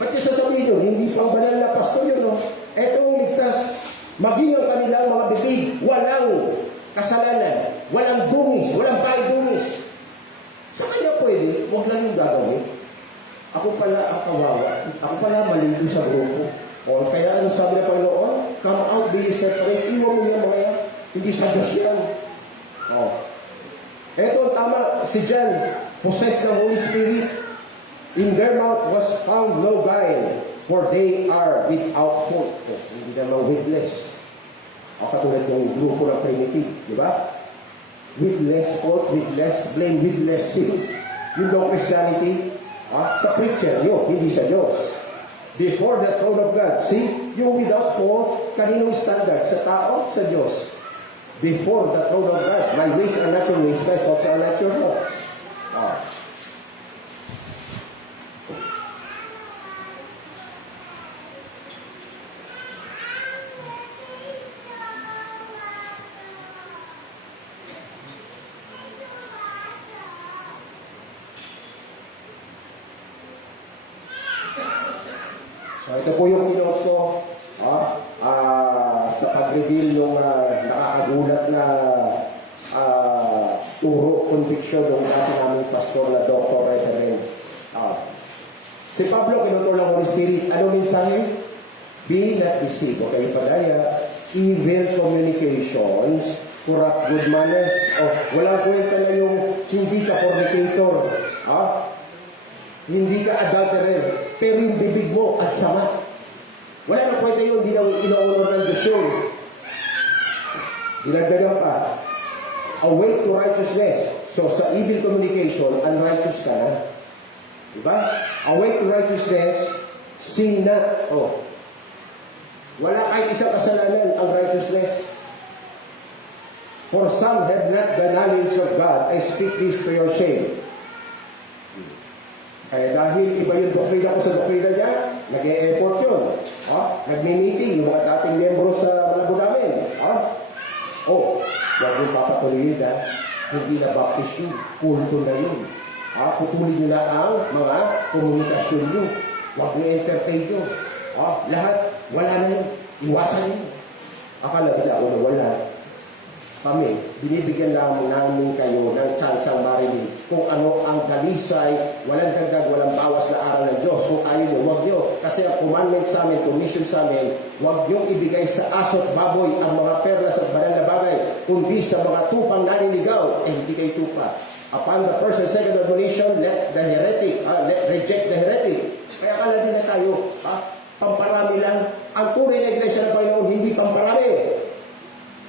Ba't yung sasabihin yun? Hindi pang banal na pastor yun, no? Etong ligtas, maging ang kanilang mga bibig, walang kasalanan, walang dungis, walang paidungis. Sa kanya pwede, huwag lang yung gagawin. Ako pala ang kawawa. Ako pala mali doon sa grupo. O kaya ano sabi ng Panginoon? Come out, be separate. Iwan mo yan mga yan. Hindi sa Diyos yan. O. Eto, tama. Si John, possessed ng Holy Spirit. In their mouth was found no guile, for they are without fault. O, hindi naman witless. O katulad ng grupo ng primitive. Di ba? With less fault, with less blame, with less sin. Yung daw Christianity, sa preacher, yun, hindi sa Diyos. Before the throne of God. See, yung without fault, kaninong standard? Sa tao, sa Diyos. Before the throne of God. My ways are not your ways, my thoughts are not your thoughts. So ito po yung kinote ko sa pag-reveal ng nakakagulat na turo, conviction ng ating aming pastor na Dr. Reverend. Si Pablo, kinuto ng Holy Spirit, ano mensahe? Be not deceived. Okay, padaya, evil communications, corrupt good manners. Walang kwenta na yung hindi ka fornicator. Hindi ka adulterer, pero yung bibig mo at sama. Wala na kwenta yun, hindi na ino-honor ng Diyos yun. Dinagdagan pa. Awake to righteousness. So sa evil communication, unrighteous ka na. Diba? Awake to righteousness, sin not. Wala kahit isang kasalanan ang righteousness. For some have not the knowledge of God. I speak this to your shame. Kaya dahil iba yung doktrina ko sa doktrina niya, nag-e-effort yun. Nagmi-meeting yung mga dating membro sa malabo namin. Huwag yung papatuloyin hindi na baptist yun. Kulto na yun. Putulin nyo na ang mga komunikasyon nyo. Huwag nyo entertain nyo. Lahat, wala na yun. Iwasan nyo. Akala nila ako na wala. Kami, binibigyan lang namin kayo ng tsansang marinig kung ano ang dalisay, walang dagdag, walang bawas na aral ng Diyos. Kung ayaw nyo, huwag nyo. Kasi ang commandment sa amin, commission sa amin, huwag nyo ibigay sa aso't baboy ang mga perlas at banal na bagay, kundi sa mga tupang naniligaw, hindi kayo tupa. Upon the first and second admonition, let the heretic, reject the heretic. Kaya kala din na tayo, pamparami lang. Ang tunay na iglesia ng Panginoon, hindi pamparami.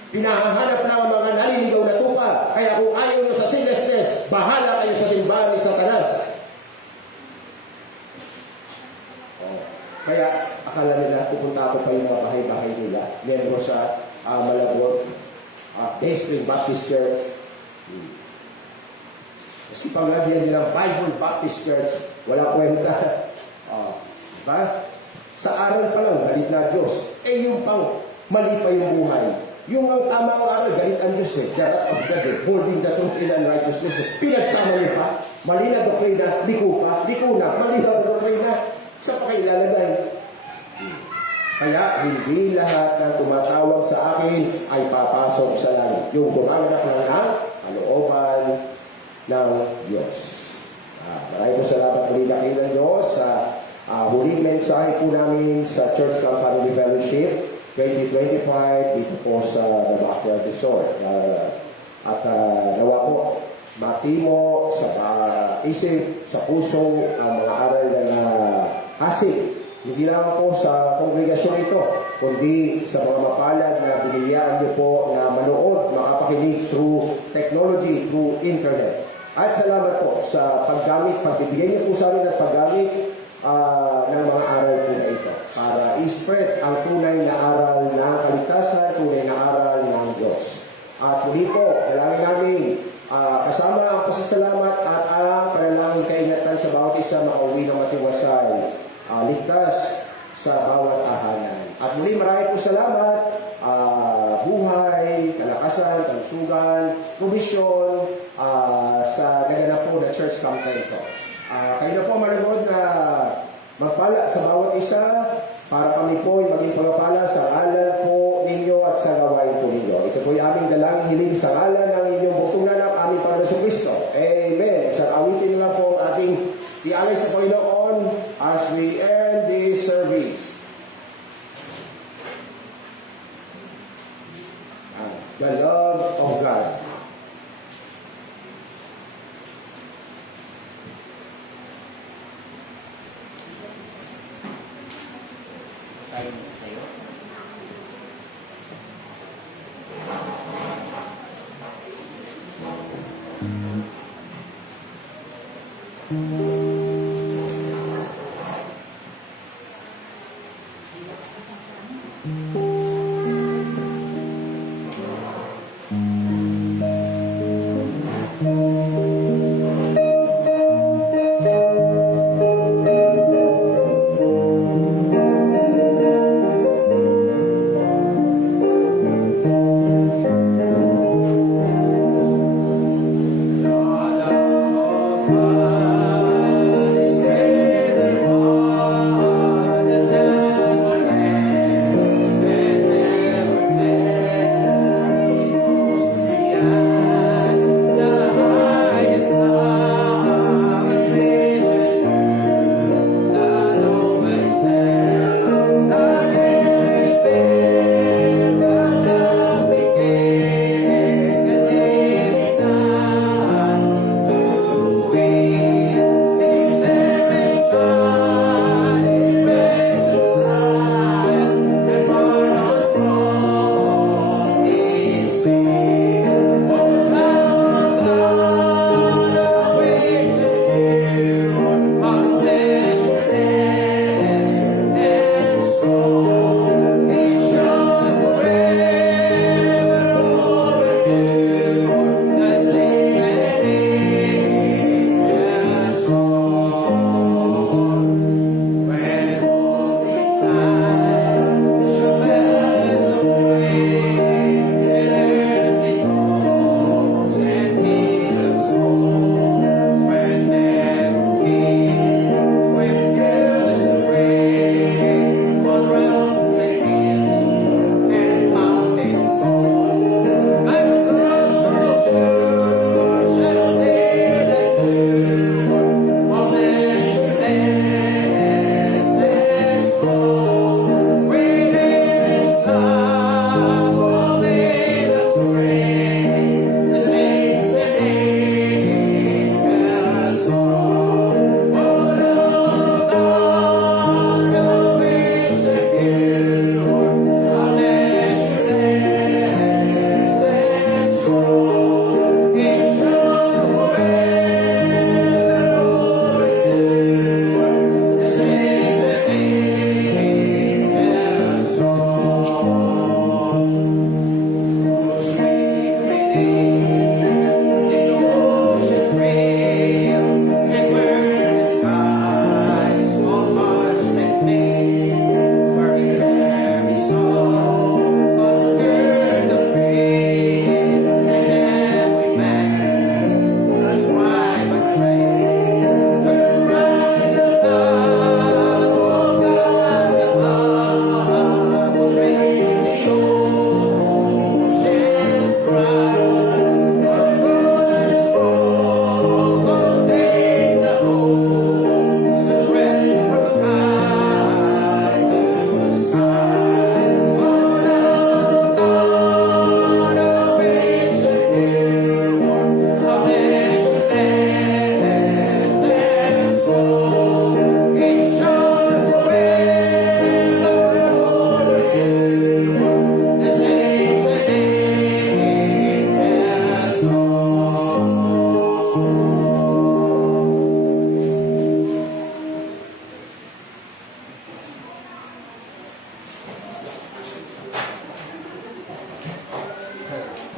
Pinahahanap na ang mga naliligaw na tupa. Kaya kung ayaw nyo sa sinlessness, bahala kayo sa simbahan ni Satanas. Kaya akala nila pupunta ako pa yung mga bahay-bahay nila. Membro sa Malabon, Dayspring Baptist Church. Kasi panglagyan nilang Bible Baptist Church, wala kwenta. Diba? Sa aral pa lang, galit na Diyos. Yung pang mali pa yung buhay. Yung ang tamang aral, galit ang Diyos Jarat of God holding the truth in unrighteousness. Pinagsama niyo pa, mali na doktrina, liko pa, liko na, mali na doktrina, sa pa kayo ilalagay. Kaya hindi lahat ng tumatawag sa akin ay papasok sa langit. Yung gumaganap ng kalooban ng Diyos. Maraming po salamat muli ng Diyos sa huling mensahe po namin sa Church Camp Family Fellowship 2025 dito po sa The Backyard Resort. At nawa po matimo sa isip, sa puso ang mga aral na hasik. Hindi lang po sa kongregasyon ito, kundi sa mga mapalad na binigyan niyo po na manood, makapakinig through technology, through internet. At salamat po sa paggamit, pagbibigay niyo po sa amin at paggamit ng mga aral po na ito para i-spread ang tunay na aral ng kaligtasan, tunay na aral ng Diyos. At muli po, dalangin namin kasama ang pasasalamat at ang panalangin kaingatan sa bawat isa makauwi ng matiwasay, ligtas sa bawat tahanan. At muli maraming po salamat, buhay, kalakasan, kalusugan, provision sa naganap po na church camp na ito. Kayo na po manood na magpala sa bawat isa para kami po ay maging pagpapala sa ngalan po ninyo at sa gawain po ninyo. Ito po yung aming dalangin hiling sa ngalan ng inyong butong nanak, aming Panginoon Kristo. Amen. Sa awitin lang po ating ialay sa Panginoon as we end this service. The love of God. Silence kayo.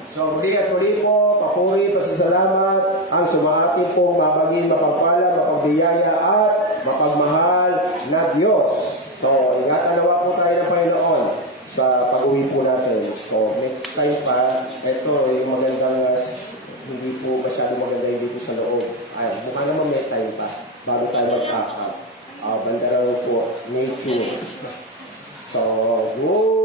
So muli at muli po, papuri, pasasalamat ang sumaating pong mapaging mapagpala, mapagbiyaya at mapagmahal na Diyos. So ingatan nawa po tayo ng Panginoon sa pag-uwi po natin. So next time pa, ito yung magandang hindi po masyado maganda yung dito sa loob. Ay, mukha naman may time pa bago tayo mag-pack up. Banda po, nature. So, go!